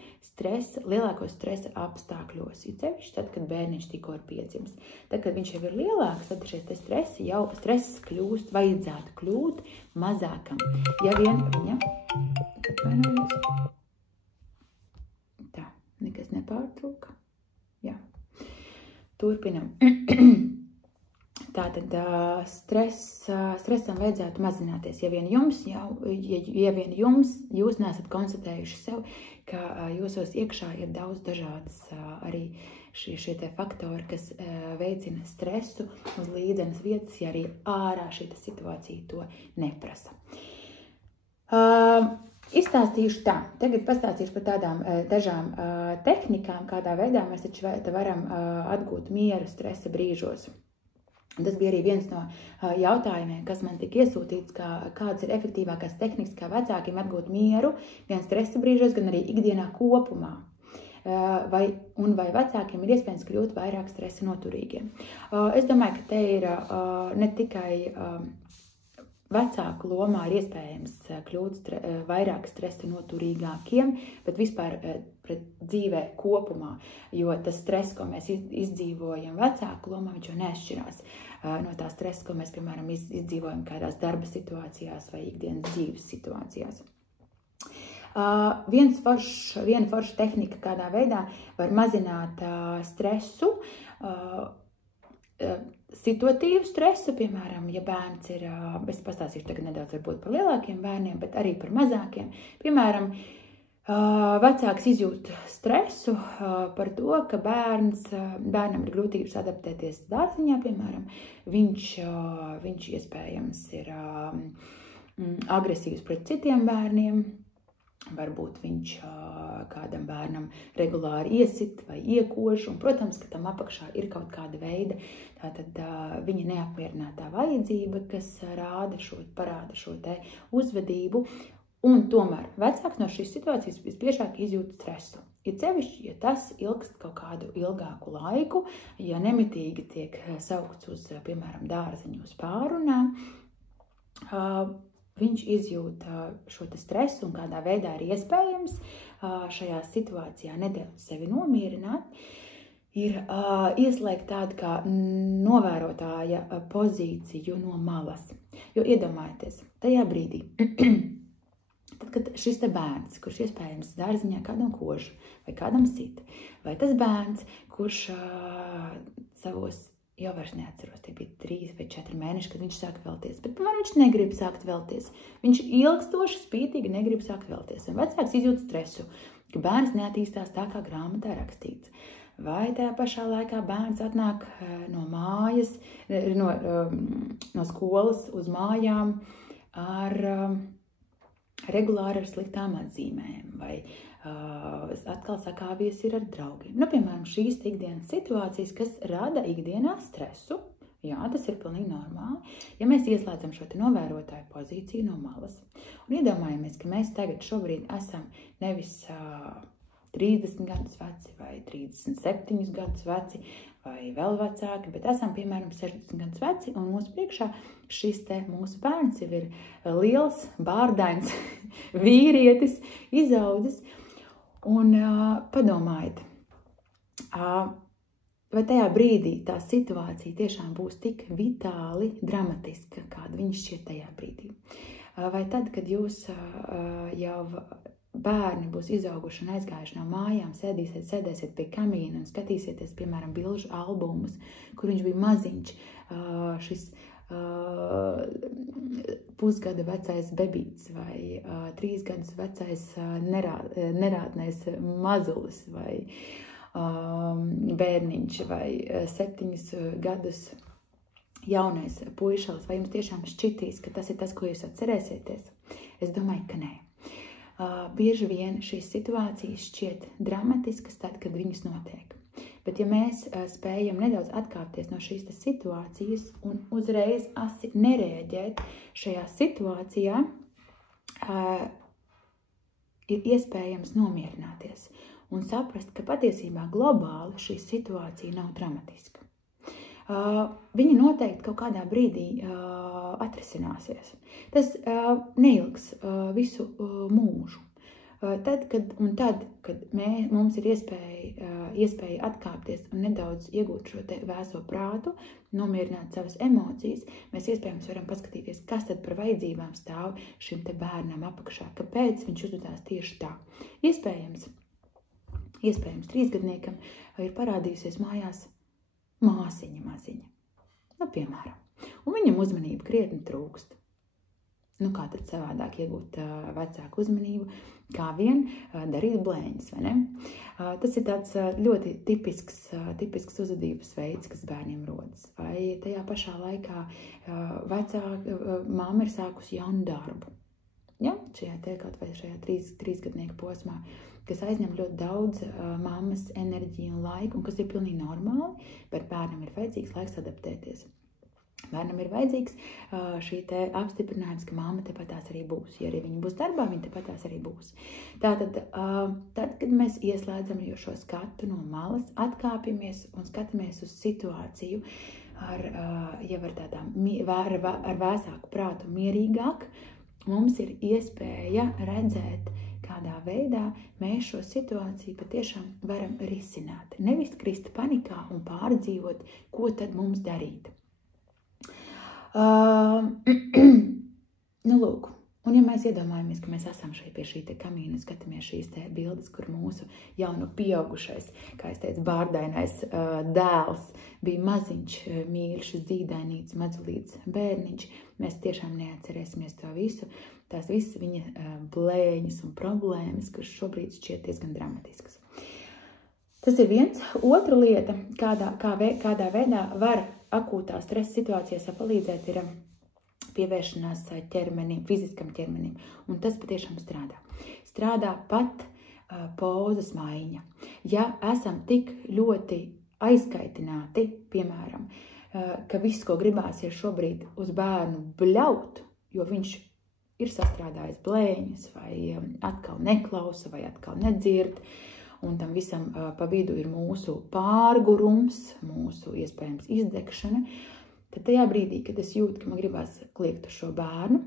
lielākos stresa apstākļos. Jo cevišķi tad, kad bērniņš tikko ir piedzimis. Tad, kad viņš jau ir lielāks, tad šie stress kļūst, vajadzētu kļūt mazākam. Ja vien viņam atvainojos. Tā, nekas nepārtrūka. Jā. Turpinam. Tātad stresam vajadzētu mazināties, ja vien jūs neesat konstatējuši sev, ka jūsos iekšā ir daudz dažādas arī šie te faktori, kas veicina stresu uz līdzenas vietas, ja arī ārā šī situācija to neprasa. Izstāstīšu tā. Tagad pastāstīšu par tādām dažām tehnikām, kādā veidā mēs taču varam atgūt mieru stresa brīžos. Tas bija arī viens no jautājumiem, kas man tika iesūtīts, kādas ir efektīvākās tehnikas, kā vecākiem atgūt mieru, gan stresa brīžos, gan arī ikdienā kopumā. Vai vecākiem ir iespējams kļūt vairāk stresa noturīgiem. Es domāju, ka te ir ne tikai vecāku lomā ir iespējams kļūt vairāk stresa noturīgākiem, bet vispār pret dzīvē kopumā, jo tas stress, ko mēs izdzīvojam vecāku lomā, viņš jau neatšķirās no tā stresa, ko mēs, piemēram, izdzīvojam kādās darba situācijās vai ikdienas dzīves situācijās. Viena forša tehnika, kādā veidā var mazināt stresu, situatīvu stresu, piemēram, ja bērns ir, es pastāstīšu tagad nedaudz varbūt par lielākiem bērniem, bet arī par mazākiem. Piemēram, vecāks izjūt stresu par to, ka bērnam ir grūtības adaptēties dārziņā, piemēram, viņš iespējams ir agresīvs pret citiem bērniem, varbūt viņš kādam bērnam regulāri iesit vai iekož, un, protams, ka tam apakšā ir kaut kāda veida tātad viņa neapmierinātā vajadzība, kas parāda šo te uzvedību, un tomēr vecāks no šīs situācijas visbiežāk izjūt stresu. Ir sevišķi, ja tas ilgst kaut kādu ilgāku laiku, ja nemitīgi tiek saukts uz, piemēram, dārziņu uz pārunām, viņš izjūt šo stresu un kādā veidā ir iespējams šajā situācijā nedaudz sevi nomierināt, ir ieslēgt tādu kā novērotāja pozīciju no malas. Jo iedomājieties, tajā brīdī, tad, kad šis te bērns, kurš iespējams dārziņā kādam kož vai kādam sit, vai tas bērns, kurš savos jau vairs neatceros, tie bija 3 vai 4 mēneši, kad viņš sāk vēlties. Bet, piemēram, viņš negrib sākt vēlties. Viņš ilgstoši, spītīgi negrib sākt vēlties. Un vecāks izjūt stresu, ka bērns neattīstās tā, kā grāmatā rakstīts. Vai tajā pašā laikā bērns atnāk no mājas, no skolas uz mājām regulāri ar sliktām atzīmēm, vai atkal sakāvies ir ar draugiem. Piemēram, šīs ikdienas situācijas, kas rada ikdienā stresu, jā, tas ir pilnīgi normāli, ja mēs ieslēdzam šo te novērotāju pozīciju no malas. Un iedomājamies, ka mēs tagad šobrīd esam nevis 30 gadus veci vai 37 gadus veci vai vēl vecāki, bet esam, piemēram, 60 gadus veci, un mūsu priekšā šis te mūsu bērns jau ir liels, bārdains vīrietis, izaudzis. Un padomājiet, vai tajā brīdī tā situācija tiešām būs tik vitāli dramatiska, kāda viņš šķiet tajā brīdī. Vai tad, kad jūs jau bērni būs izauguši un aizgājuši no mājām, sēdēsiet pie kamīna un skatīsieties, piemēram, bilžu albumus, kur viņš bija maziņš, šis pusgada vecais bebīts vai 3 gadus vecais nerādnais mazulis vai bērniņš vai 7 gadus jaunais puišalis. Vai jums tiešām šķitīs, ka tas ir tas, ko jūs atcerēsieties? Es domāju, ka nē. Bieži vien šīs situācijas šķiet dramatiskas tad, kad viņas notiek. Bet ja mēs spējam nedaudz atkāpties no šīs situācijas un uzreiz asi nereaģēt šajā situācijā, ir iespējams nomierināties un saprast, ka patiesībā globāli šī situācija nav dramatiska. Viņa noteikti kaut kādā brīdī atrisināsies. Tas neilgs visu mūžu. Tad, kad mums ir iespēja atkāpties un nedaudz iegūt šo te vēso prātu, nomierināt savas emocijas, mēs iespējams varam paskatīties, kas tad par vajadzībām stāv šim te bērnam apakšā, kāpēc viņš uzvedās tieši tā. Iespējams 3-gadniekam ir parādījusies mājās māsiņa maziņa, piemēram, un viņam uzmanība krietni trūkst. Kā tad savādāk iegūt vecāku uzmanību, kā vien darīt blēņas, vai ne? Tas ir tāds ļoti tipisks uzvedības veids, kas bērniem rodas. Vai tajā pašā laikā mamma ir sākusi jaunu darbu. Ja? Šajā 3-gadnieku posmā, kas aizņem ļoti daudz mammas enerģiju un laiku, un kas ir pilnīgi normāli, bet bērnam ir vajadzīgs laiks adaptēties. Bērnam ir vajadzīgs šī te apstiprinājums, ka mamma tepatās arī būs. Ja arī viņa būs darbā, viņa tepatās arī būs. Tātad, tad, kad mēs ieslēdzam šo skatu no malas, atkāpjamies un skatāmies uz situāciju ar vēsāku prātu mierīgāk, mums ir iespēja redzēt, kādā veidā mēs šo situāciju patiešām varam risināt. Nevis krist panikā un pārdzīvot, ko tad mums darīt. Lūk, un ja mēs iedomājamies, ka mēs esam šeit pie šī te kamīna un skatāmies šīs te bildes, kur mūsu jauno pieaugušais, kā es teicu, bārdainais dēls bija maziņš, mīļš, zīdainīts, mazulīts bērniņš, mēs tiešām neatcerēsimies to visu, tās visas viņa blēņas un problēmas, kuras šobrīd šķiet diezgan dramatiskas. Tas ir viens. Otra lieta, kādā veidā var akūtā stresa situācijās palīdzēt, ir pievēršanās ķermenim, fiziskam ķermenim. Un tas patiešām strādā. Strādā pat pozas maiņa. Ja esam tik ļoti aizkaitināti, piemēram, ka viss, ko gribās, ir šobrīd uz bērnu bļaut, jo viņš ir sastrādājis blēņas, vai atkal neklausa, vai atkal nedzird, un tam visam pa vidu ir mūsu pārgurums, mūsu iespējams izdegšana, tad tajā brīdī, kad es jūtu, ka man gribās kliegt uz šo bērnu,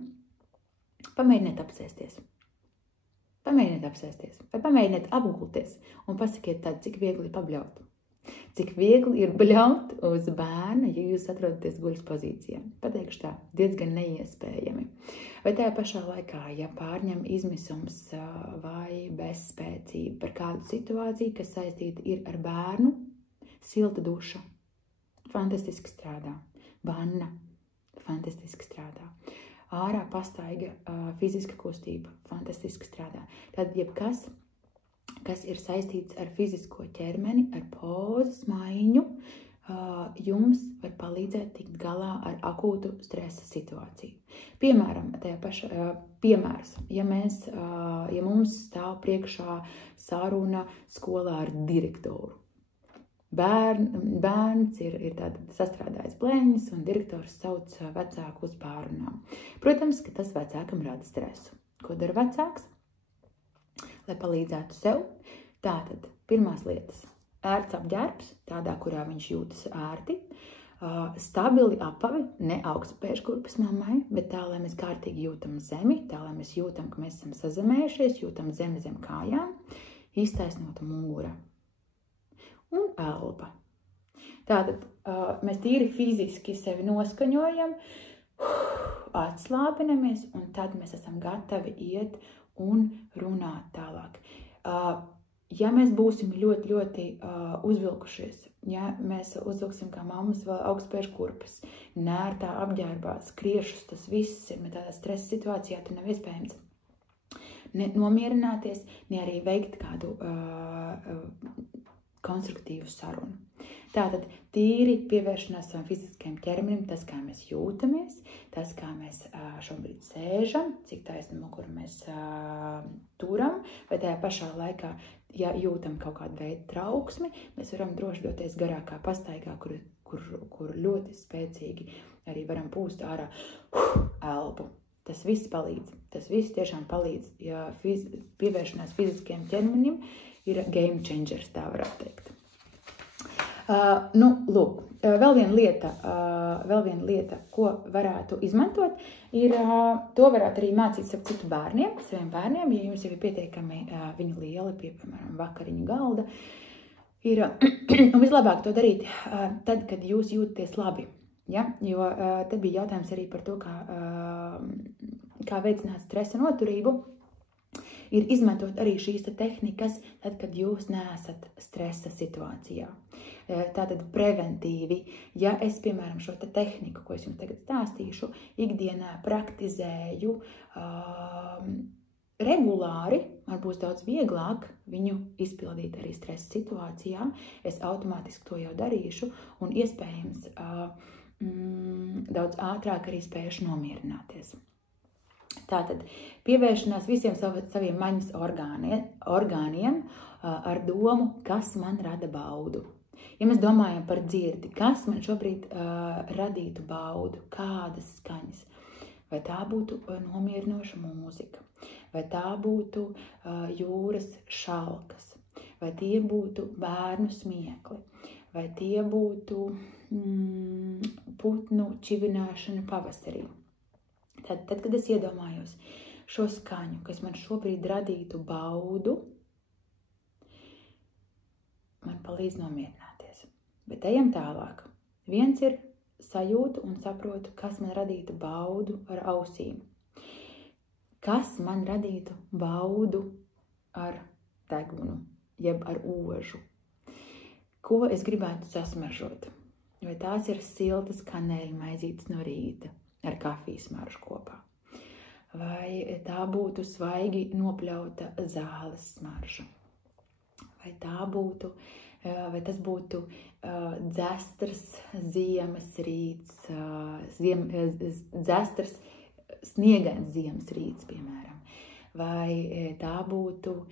pamēģiniet apsēsties. Vai pamēģiniet apgulties un pasakiet tad, cik viegli ir pabļaut. Cik viegli ir bļaut uz bērnu, ja jūs atrodaties guļas pozīcijā. Pateikšu tā, diezgan neiespējami. Vai tajā pašā laikā, ja pārņem izmisums vai bezspēcība par kādu situāciju, kas saistīta ir ar bērnu, silta duša fantastiski strādā. Vanna fantastiski strādā. Ārā pastaiga fiziska kustība fantastiski strādā. Tad jebkas, kas ir saistīts ar fizisko ķermeni, ar pozas maiņu, jums var palīdzēt tikt galā ar akūtu stresa situāciju. Piemēram, piemērs, ja mums stāv priekšā saruna skolā ar direktoru. Bērns ir sastrādājis blēņas un direktors sauc vecāku uz pārunām. Protams, ka tas vecākam rada stresu. Ko dara vecāks? Lai palīdzētu sev, tātad pirmās lietas – ērts apģērbs, tādā, kurā viņš jūtas ērti, stabili apavi, ne augsta pēškurpes mammai, bet tā, lai mēs kārtīgi jūtam zemi, tā, lai mēs jūtam, ka mēs esam sazemējušies, jūtam zemi zem kājām, iztaisnota mugura un elpa. Tātad mēs tīri fiziski sevi noskaņojam, atslābinamies, un tad mēs esam gatavi iet un runāt tālāk. Ja mēs būsim ļoti uzvilkušies, ja mēs uzvilksim kā mammas vēl augstspēšu kurpes, nērtā apģērbā, skriešus, tas viss ir tādā stresa situācijā, tur nav iespējams ne nomierināties, ne arī veikt kādu konstruktīvu sarunu. Tātad tīri pievēršanās savam fiziskajam ķermenim, tas, kā mēs jūtamies, tas, kā mēs šobrīd sēžam, cik taisnu muguru mēs turam, vai tajā pašā laikā, ja jūtam kaut kādu veidu trauksmi, mēs varam droši doties garākā pastaigā, kur ļoti spēcīgi arī varam pūst ārā elpu. Tas viss palīdz. Tas viss tiešām palīdz, ja pievēršanās fiziskajam ķermenim ir game changers, tā varētu teikt. Lūk, vēl viena lieta, ko varētu izmantot, ir to varētu arī mācīt saviem bērniem, ja jums jau ir pietiekami viņi lieli, piemēram, vakariņu galda. Un vislabāk to darīt tad, kad jūs jūtaties labi. Ja? Jo te bija jautājums arī par to, kā veicināt stresa noturību. Ir izmantot arī šīs tehnikas, tad, kad jūs neesat stresa situācijā. Tātad preventīvi, ja es, piemēram, šo tehniku, ko es jums tagad stāstīšu, ikdienā praktizēju regulāri, man būs daudz vieglāk viņu izpildīt arī stresa situācijā. Es automātiski to jau darīšu un iespējams daudz ātrāk arī spēšu nomierināties. Tātad pievēršanās visiem saviem maņas orgāniem ar domu, kas man rada baudu. Ja mēs domājam par dzirdi, kas man šobrīd radītu baudu, kādas skaņas, vai tā būtu nomierinoša mūzika, vai tā būtu jūras šalkas, vai tie būtu bērnu smiekli, vai tie būtu putnu čivināšana pavasarī. Tad, kad es iedomājos šo skaņu, kas man šobrīd radītu baudu, man palīdz nomierināties. Bet ejam tālāk. Viens ir sajūtu un saprotu, kas man radītu baudu ar ausīm. Kas man radītu baudu ar degunu, jeb ar ožu. Ko es gribētu sasmaržot? Vai tās ir siltas kanēļu maizītes no rīta ar kafijas smaržu kopā? Vai tā būtu svaigi nopļauta zāles smarža? Vai tas būtu dzestras ziemas rīts, dzestras sniegains ziemas rīts, piemēram? Vai tā būtu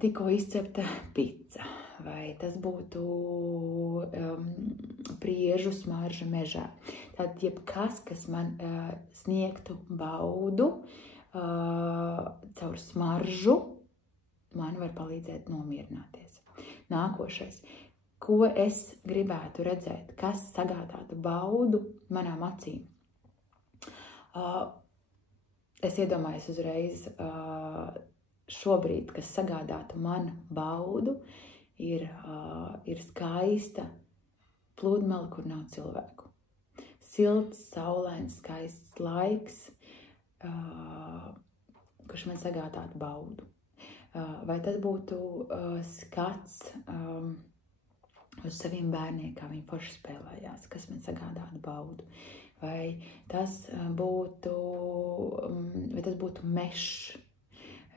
tikko izcepta pica? Vai tas būtu priežu smarža mežā? Tātad jebkas, kas man sniegtu baudu caur smaržu, man var palīdzēt nomierināties. Nākošais. Ko es gribētu redzēt? Kas sagādātu baudu manām acīm? Es iedomājos uzreiz šobrīd, kas sagādātu man baudu, ir skaista pludmale, kur nav cilvēku. Silts, saulains, skaists laiks, kurš man sagādātu baudu. Vai tas būtu skats uz saviem bērniem, kā viņi forši spēlējās, kas man sagādātu baudu. Vai tas būtu mežs,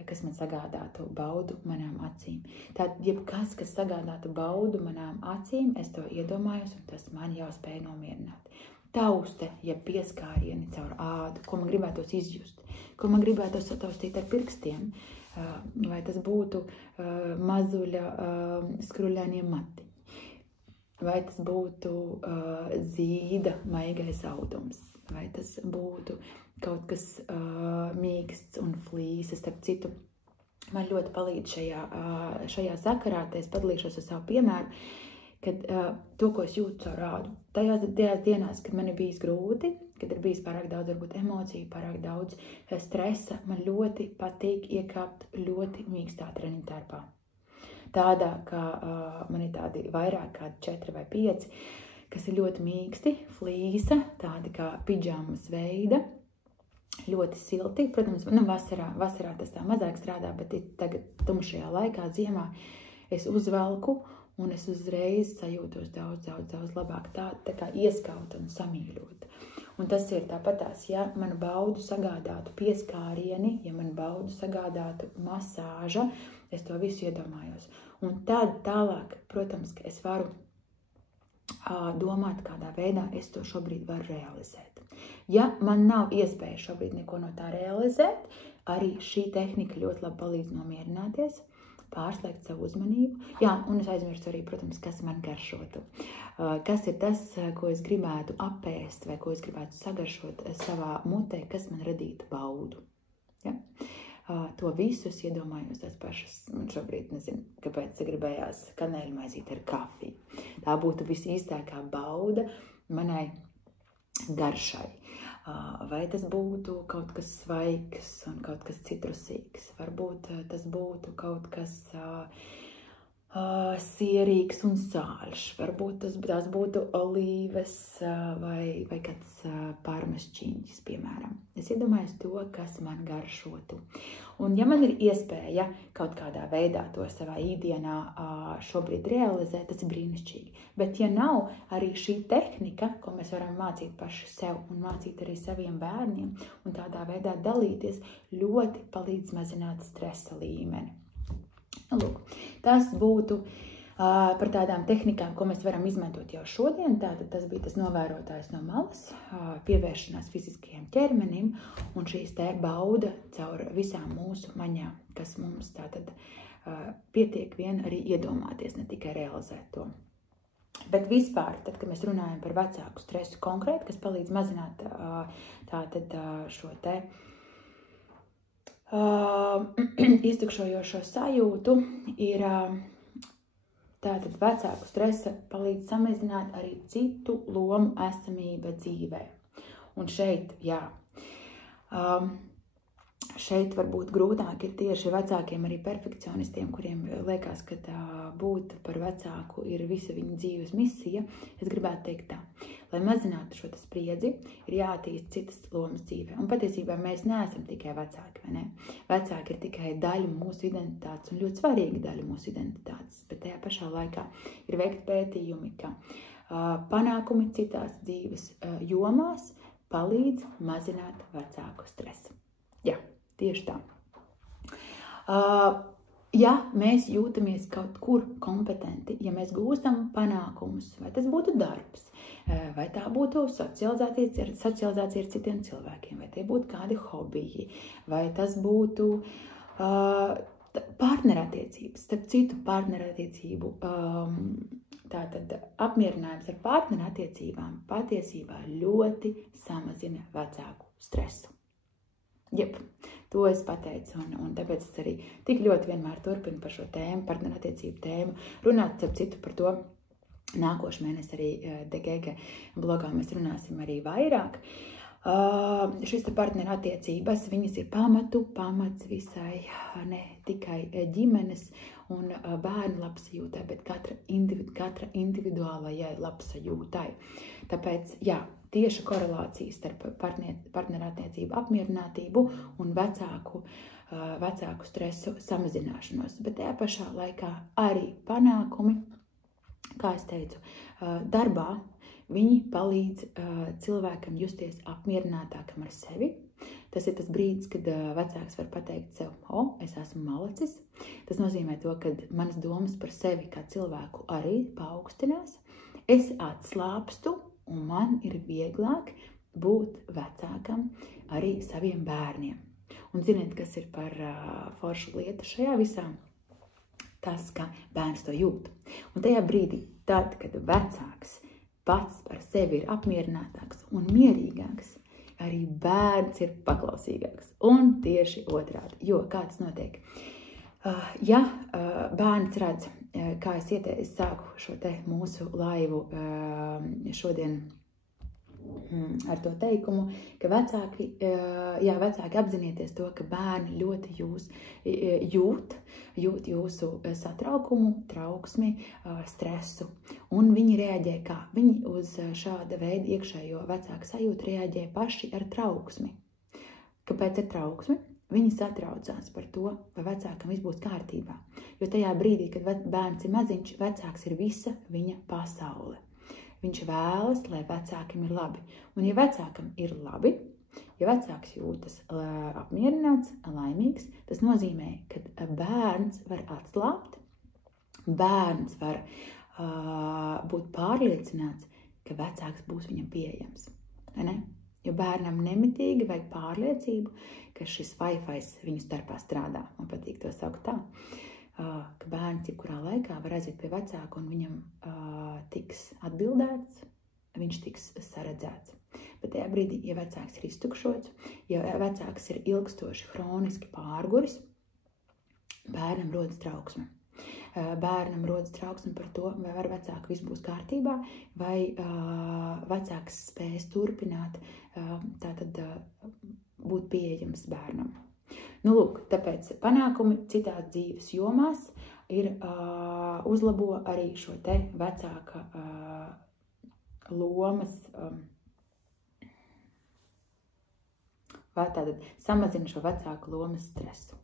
kas man sagādātu baudu manām acīm. Tātad, jebkas, kas sagādātu baudu manām acīm, es to iedomājos, un tas man jau spēja nomierināt. Tauste, ja pieskārieni caur ādu, ko man gribētos izjust, ko man gribētos sataustīt ar pirkstiem, vai tas būtu mazuļa skruļainie matiņi, vai tas būtu zīda maigais audums, vai tas būtu kaut kas mīksts un flīses. Starp citu, man ļoti palīdz šajā sakarā, te es padalīšos ar savu piemēru, kad to, ko es jūtu caur ādu. Tajās dienās, kad man ir bijis grūti, kad ir bijis pārāk daudz varbūt emociju, pārāk daudz stresa, man ļoti patīk iekāpt ļoti mīkstā treniņu tērpā. Tādā, kā man ir tādi vairāk kādi 4 vai 5, kas ir ļoti mīksti, flīsa, tādi kā pidžamas veida, ļoti silti. Protams, vasarā tas tā mazāk strādā, bet tagad tumšajā laikā, ziemā, es uzvelku un es uzreiz sajūtos daudz labāk, tā kā ieskaut un samīļot. Un tas ir tāpatās, ja man baudu sagādātu pieskārieni, ja man baudu sagādātu masāža, es to visu iedomājos. Un tad tālāk, protams, ka es varu domāt, kādā veidā es to šobrīd varu realizēt. Ja man nav iespēja šobrīd neko no tā realizēt, arī šī tehnika ļoti labi palīdz nomierināties, pārslēgt savu uzmanību. Jā, un es aizmirstu arī, protams, kas man garšotu. Kas ir tas, ko es gribētu apēst vai ko es gribētu sagaršot savā mutē, kas man radītu baudu. Ja? To visu es iedomājos tās pašas. Man šobrīd nezinu, kāpēc sagribējās kanēļu maizīti ar kafiju. Tā būtu visīstākā bauda manai garšai. Vai tas būtu kaut kas svaigs un kaut kas citrusīgs. Varbūt tas būtu kaut kas sierīgs un sāļš. Varbūt tās būtu olīves vai kāds parmasčiņķis, piemēram. Es iedomājos to, kas man garšotu. Un ja man ir iespēja kaut kādā veidā to savā īdienā šobrīd realizēt, tas ir brīnišķīgi. Bet ja nav arī šī tehnika, ko mēs varam mācīt paši sev un mācīt arī saviem bērniem un tādā veidā dalīties, ļoti palīdz mazināt stresa līmeni. Lūk, tas būtu par tādām tehnikām, ko mēs varam izmantot jau šodien. Tātad tas bija tas novērotājs no malas, pievēršanās fiziskajam ķermenim un šīs te bauda caur visām mūsu maņām, kas mums tātad pietiek vien arī iedomāties, ne tikai realizēt to. Bet vispār, tad, kad mēs runājam par vecāku stresu konkrēti, kas palīdz mazināt tātad šo te iztukšojošo sajūtu, ir tātad vecāku stresa palīdz samazināt arī citu lomu esamība dzīvē. Un šeit, jā, šeit varbūt grūtāk ir tieši vecākiem, arī perfekcionistiem, kuriem liekas, ka būt par vecāku ir visa viņa dzīves misija. Es gribētu teikt tā. Lai mazinātu šo spriedzi, ir jāattīst citas lomas dzīvē. Un patiesībā mēs neesam tikai vecāki, vai ne? Vecāki ir tikai daļa mūsu identitātes un ļoti svarīga daļa mūsu identitātes. Bet tajā pašā laikā ir veikti pētījumi, ka panākumi citās dzīves jomās palīdz mazināt vecāku stresu. Jā, tieši tā. Ja mēs jūtamies kaut kur kompetenti, ja mēs gūstam panākumus, vai tas būtu darbs, vai tā būtu socializācija ar citiem cilvēkiem, vai tie būtu kādi hobiji, vai tas būtu partnerattiecības, starp citu partnerattiecību, tātad apmierinājums ar partnerattiecībām patiesībā ļoti samazina vecāku stresu. Jep, to es pateicu, un tāpēc es arī tik ļoti vienmēr turpinu par šo tēmu, partnerattiecību tēmu, runāt starp citu par to. Nākošu mēnesi arī DGG blogā mēs runāsim arī vairāk. Šis partnerattiecības, viņas ir pamats visai, ne tikai ģimenes un bērnu labsajūtai, bet katra individuālajai labsajūtai. Tāpēc, jā, tieši korelācija starp partnerattiecību apmierinātību un vecāku stresu samazināšanos, bet tajā pašā laikā arī panākumi, kā es teicu, darbā, viņi palīdz cilvēkam justies apmierinātākam ar sevi. Tas ir tas brīdis, kad vecāks var pateikt sev, es esmu malacis. Tas nozīmē to, ka manas domas par sevi kā cilvēku arī paaugstinās. Es atslāpstu un man ir vieglāk būt vecākam arī saviem bērniem. Un ziniet, kas ir par foršu lietu šajā visā? Tas, ka bērns to jūt. Un tajā brīdī, tad, kad vecāks pats par sevi ir apmierinātāks un mierīgāks, arī bērns ir paklausīgāks. Un tieši otrādi, jo kā tas notiek? Ja bērns redz, kā es sāku šo te mūsu laivu šodien ar to teikumu, ka vecāki apzinieties to, ka bērni ļoti jūt jūsu satraukumu, trauksmi, stresu. Un viņi reaģē kā? Viņi uz šāda veida iekšējo vecāku sajūtu reaģē paši ar trauksmi. Kāpēc ir trauksme? Viņi satraucās par to, vai vecākam viss būs kārtībā. Jo tajā brīdī, kad bērns ir maziņš, vecāks ir visa viņa pasaule. Viņš vēlas, lai vecākam ir labi. Un ja vecākam ir labi, ja vecāks jūtas apmierināts, laimīgs, tas nozīmē, ka bērns var atslābt, bērns var būt pārliecināts, ka vecāks būs viņam pieejams. Vai ne? Jo bērnam nemitīgi vajag pārliecību, ka šis Wi-Fi viņu starpā strādā. Man patīk to saukt tā, ka bērns jebkurā laikā var aiziet pie vecāka un viņam tiks atbildēts, viņš tiks saredzēts. Bet tajā brīdī, ja vecāks ir iztukšots, ja vecāks ir ilgstoši hroniski pārguris, bērnam rodas trauksme. Bērnam rodas trauksme par to, vai ar vecāku viss būs kārtībā, vai vecāks spēs turpināt tātad būt pieejams bērnam. Nu, lūk, tāpēc panākumi citās dzīves jomās ir uzlabo arī šo te vecāka lomas, vai tātad samazina šo vecāku lomas stresu.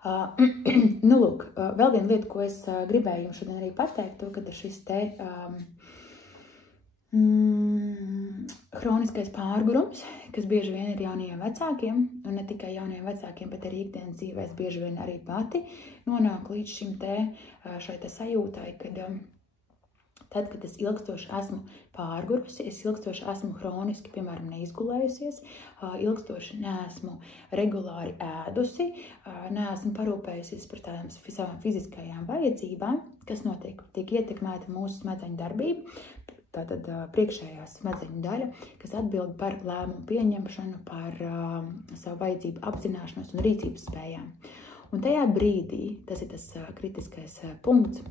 Nu, lūk, vēl viena lieta, ko es gribēju jums šodien arī pateikt, to, ka šis te hroniskais pārgurums, kas bieži vien ir jaunajiem vecākiem, un ne tikai jaunajiem vecākiem, bet arī ikdienas dzīvēs bieži vien arī pati nonāk līdz šim te šai te sajūtai, kad tad, kad es ilgstoši esmu pārgurusi, es ilgstoši esmu hroniski, piemēram, neizgulējusies, ilgstoši neesmu regulāri ēdusi, neesmu parūpējusies par tādām savām fiziskajām vajadzībām, kas notiek, tiek ietekmēta mūsu smadzeņu darbība, tātad priekšējā smadzeņu daļa, kas atbild par lēmumu pieņemšanu, par savu vajadzību apzināšanos un rīcības spējām. Un tajā brīdī, tas ir tas kritiskais punkts,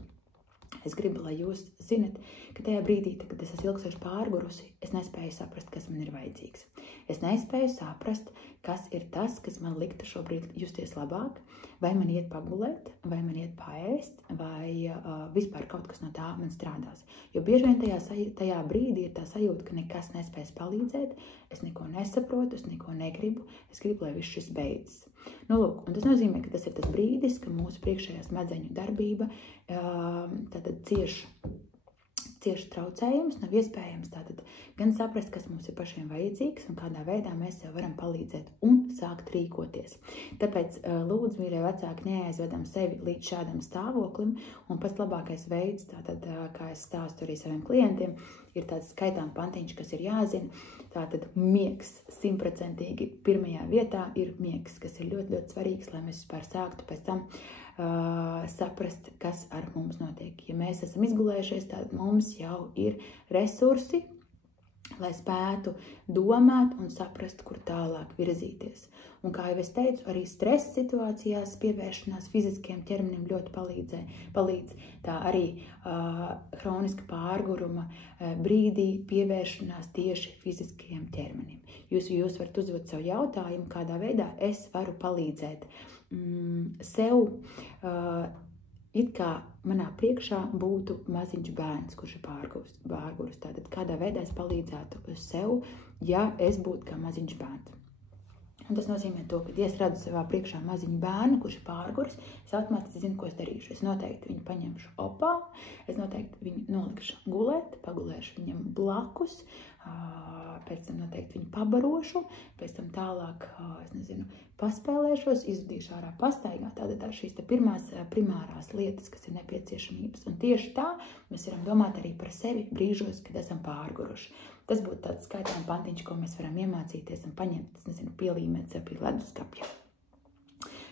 es gribu, lai jūs zinat, ka tajā brīdī, kad es esmu ilgstoši pārgurusi, es nespēju saprast, kas man ir vajadzīgs. Es nespēju saprast, kas ir tas, kas man liktu šobrīd justies labāk, vai man iet pagulēt, vai man iet paēst, vai vispār kaut kas no tā man strādās. Jo bieži vien tajā brīdī ir tā sajūta, ka nekas nespēs palīdzēt, es neko nesaprotu, es neko negribu, es gribu, lai viss šis beidzas. Nu, lūk, un tas nozīmē, ka tas ir tas brīdis, ka mūsu priekšējā smadzeņu darbība tātad cieši traucējums, nav iespējams tātad gan saprast, kas mums ir pašiem vajadzīgs un kādā veidā mēs sev varam palīdzēt un sākt rīkoties. Tāpēc lūdzu, mīļie vecāki, neaizvedam sevi līdz šādam stāvoklim, un pats labākais veids, tātad, kā es stāstu arī saviem klientiem, ir tāds skaitām pantiņš, kas ir jāzina. Tātad miegs 100% pirmajā vietā ir miegs, kas ir ļoti, ļoti svarīgs, lai mēs vispār sāktu pēc tam saprast, kas ar mums notiek. Ja mēs esam izgulējušies, tad mums jau ir resursi, lai spētu domāt un saprast, kur tālāk virzīties. Un kā jau es teicu, arī stresa situācijās pievēršanās fiziskiem ķermenim ļoti palīdz. Tā arī hroniska pārguruma brīdī pievēršanās tieši fiziskajiem ķermenim. Jūs varat uzdot sev jautājumu, kādā veidā es varu palīdzēt sev, it kā manā priekšā būtu maziņš bērns, kurš ir pārguris. Tātad kādā veidā es palīdzētu sev, ja es būtu kā maziņš bērns. Un tas nozīmē to, ka, ja es redzu savā priekšā maziņu bērnu, kurš ir pārguris, es automātiski zinu, ko es darīšu. Es noteikti viņu paņemšu opā, es noteikti viņu nolikšu gulēt, pagulēšu viņam blakus, pēc tam noteikti viņu pabarošu, pēc tam tālāk, paspēlēšos, izvadīšu ārā pastaigā. Tātad šīs te primārās lietas, kas ir nepieciešamības. Un tieši tā mēs varam domāt arī par sevi brīžos, kad esam pārguruši. Tas būtu tāds skaitām pantiņš, ko mēs varam iemācīties un paņemt, pielīmēt sev pie leduskapja.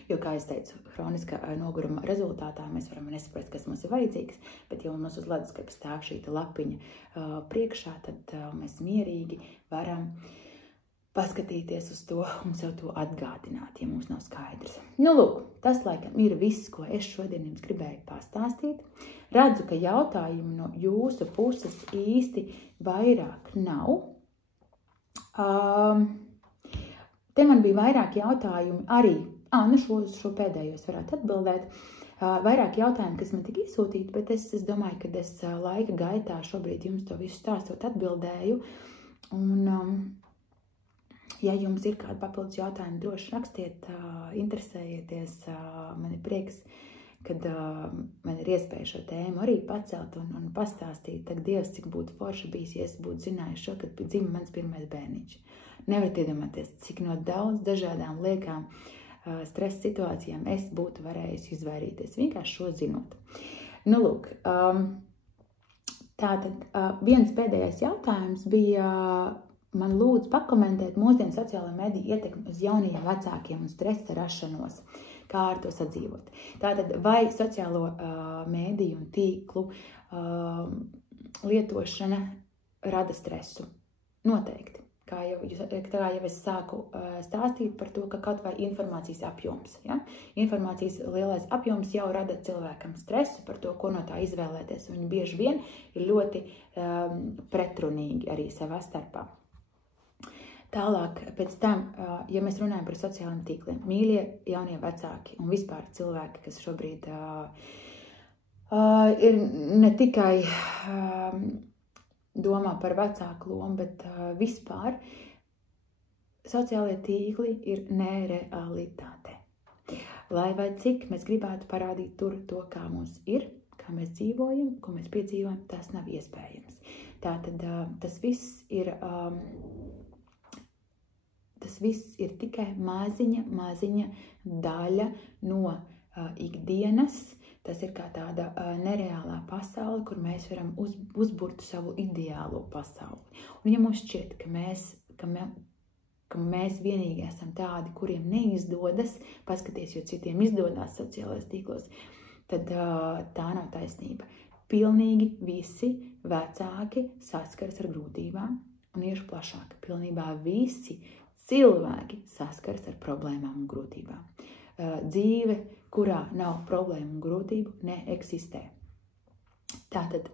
Jo, kā es teicu, hroniskā noguruma rezultātā mēs varam nesaprast, kas mums ir vajadzīgs, bet ja mums uz leduskapja stāv šī lapiņa priekšā, tad mēs mierīgi varam paskatīties uz to un sev to atgādināt, ja mums nav skaidrs. Nu, lūk, tas laikam ir viss, ko es šodien jums gribēju pastāstīt. Redzu, ka jautājumu no jūsu puses īsti vairāk nav. Te man bija vairāk jautājumi arī, šo pēdējos varētu atbildēt. Vairāk jautājumu, kas man tika iesūtīti, bet es domāju, ka es laika gaitā šobrīd jums to visu stāstot atbildēju. Un Ja jums ir kādi papildus jautājumi, droši rakstiet, interesējieties. Man ir prieks, kad man ir iespēja šo tēmu arī pacelt un pastāstīt. Tak Dievs, cik būtu forši bijis, ja es būtu zinājis šo, kad dzima mans pirmais bērniņš. Nevarat iedomāties, cik no daudz dažādām liekām stresa situācijām es būtu varējusi izvairīties, vienkārši šo zinot. Nu, lūk, tātad viens pēdējais jautājums bija... Man lūdzu pakomentēt mūsdienu sociālo mediju ietekmi uz jaunajiem vecākiem un stresa rašanos, kā ar to sadzīvot. Tātad, vai sociālo mediju un tīklu lietošana rada stresu? Noteikti. Kā jau es sāku stāstīt par to, ka kaut vai informācijas apjoms. Ja? Informācijas lielais apjoms jau rada cilvēkam stresu par to, ko no tā izvēlēties. Viņi bieži vien ir ļoti pretrunīgi arī savā starpā. Tālāk, pēc tam, ja mēs runājam par sociālajiem tīkliem, mīļie jaunie vecāki un vispār cilvēki, kas šobrīd ir ne tikai domā par vecāku lomu, bet vispār sociālajie tīkli ir nerealitāte. Lai vai cik mēs gribētu parādīt tur to, kā mums ir, kā mēs dzīvojam, ko mēs piedzīvojam, tas nav iespējams. Tātad tas viss ir... Tas viss ir tikai maziņa daļa no ikdienas. Tas ir kā tāda nereālā pasaule, kur mēs varam uzburt savu ideālo pasauli. Un ja mums šķiet, ka mēs vienīgi esam tādi, kuriem neizdodas, paskaties, jo citiem izdodās sociālajos tīklos, tad tā nav taisnība. Pilnīgi visi vecāki saskaras ar grūtībām un iešu plašāk. Pilnībā visi cilvēki saskaras ar problēmām un grūtībām. Dzīve, kurā nav problēmu un grūtību, neeksistē. Tātad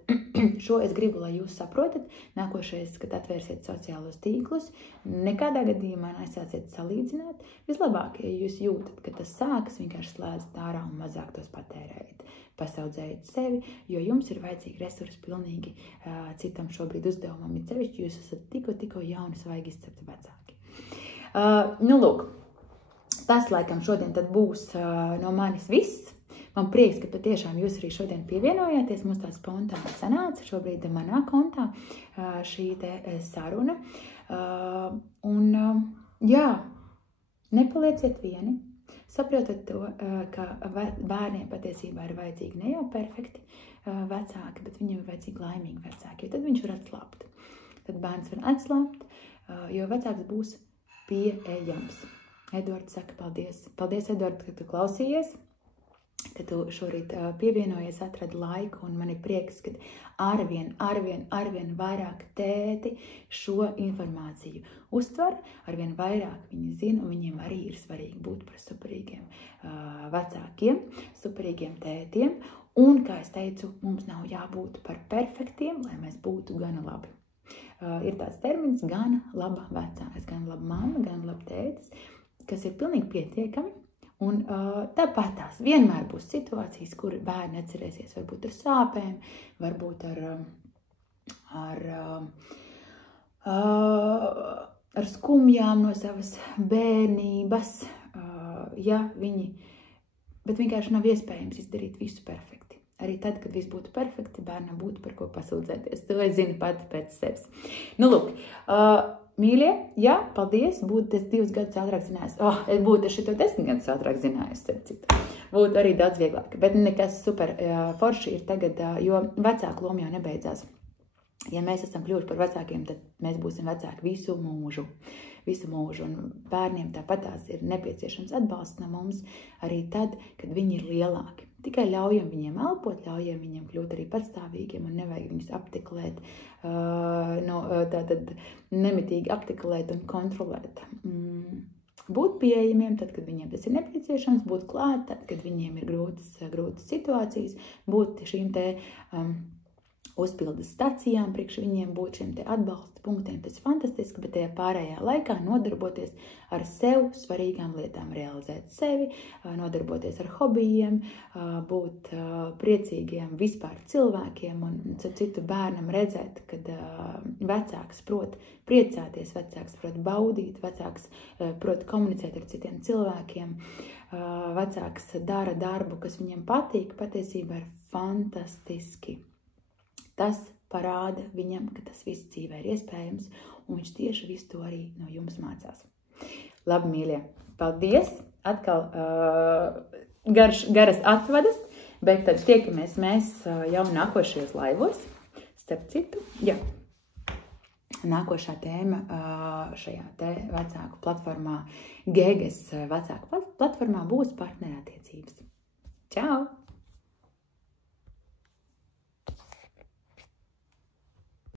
šo es gribu, lai jūs saprotat. Nākošais, kad atvērsiet sociālos tīklus, nekādā gadījumā nesāciet salīdzināt. Vislabāk, ja jūs jūtat, ka tas sākas, vienkārši slēdzat ārā un mazāk tos patērējat. Pasaudzējiet sevi, jo jums ir vajadzīgi resursi pilnīgi citam šobrīd uzdevumam. Ir sevišķi, jūs esat tikko jauni, svaigi izcepti vecāki. Nu, lūk, tas laikam šodien tad būs no manis viss. Man prieks, ka patiešām jūs arī šodien pievienojāties. Mums tā spontāni sanāca šobrīd manā kontā šī te saruna. Jā, nepalieciet vieni. Saprotat to, ka bērniem patiesībā ir vajadzīgi ne jau perfekti vecāki, bet viņiem ir vajadzīgi laimīgi vecāki, jo tad viņš var atslābt. Tad bērns var atslābt, jo vecāks būs pieejams. Edvards saka paldies. Paldies, Edvard, ka tu klausījies, ka tu šorīt pievienojies, atradi laiku, un man ir prieks, ka arvien vairāk tēti šo informāciju uztver, arvien vairāk viņi zina, un viņiem arī ir svarīgi būt par superīgiem vecākiem, superīgiem tētiem, un, kā es teicu, mums nav jābūt par perfektiem, lai mēs būtu gana labi. Ir tāds termins, gana laba vecāks, gana laba mamma, gana laba tētis, kas ir pilnīgi pietiekami. Un tāpat tās vienmēr būs situācijas, kur bērni atcerēsies varbūt ar sāpēm, varbūt ar skumjām no savas bērnības, bet vienkārši nav iespējams izdarīt visu perfekti. Arī tad, kad viss būtu perfekti, bērnam būtu par ko pasūdzēties. To es zinu pati pēc sevis. Nu, lūk, mīļie, jā, paldies, būtu es 2 gadus ātrāk zinājis. Būtu es šito 10 gadus ātrāk zinājis, būtu arī daudz vieglāk. Bet nekas super forši ir tagad, jo vecāku loma jau nebeidzās. Ja mēs esam kļuvuši par vecākiem, tad mēs būsim vecāki visu mūžu. Un bērniem tāpatās ir nepieciešams atbalsts no mums arī tad, kad viņi ir lielāki. Tikai ļaujam viņiem elpot, ļaujam viņiem kļūt arī patstāvīgiem un nevajag viņus aptiklēt, tātad nemitīgi aptiklēt un kontrolēt. Būt pieejamiem tad, kad viņiem tas ir nepieciešams, būt klāt tad, kad viņiem ir grūtas situācijas, būt šīm te uzpildes stacijām, priekš viņiem būt šiem te atbalsta punktiem, tas ir fantastiski, bet tajā pārējā laikā nodarboties ar sev svarīgām lietām, realizēt sevi, nodarboties ar hobijiem, būt priecīgiem vispār cilvēkiem un citu bērnam redzēt, kad vecāks prot priecāties, vecāks prot baudīt, vecāks prot komunicēt ar citiem cilvēkiem, vecāks dara darbu, kas viņam patīk, patiesībā ir fantastiski. Tas parāda viņam, ka tas viss dzīvē ir iespējams, un viņš tieši visu to arī no jums mācās. Labi, mīļie, paldies! Atkal garas atvadas, bet tad tiekamies mēs jau nākošajos laivos. Starp citu, jā, nākošā tēma šajā te vecāku platformā, Geges vecāku platformā būs partnerattiecības. Čau!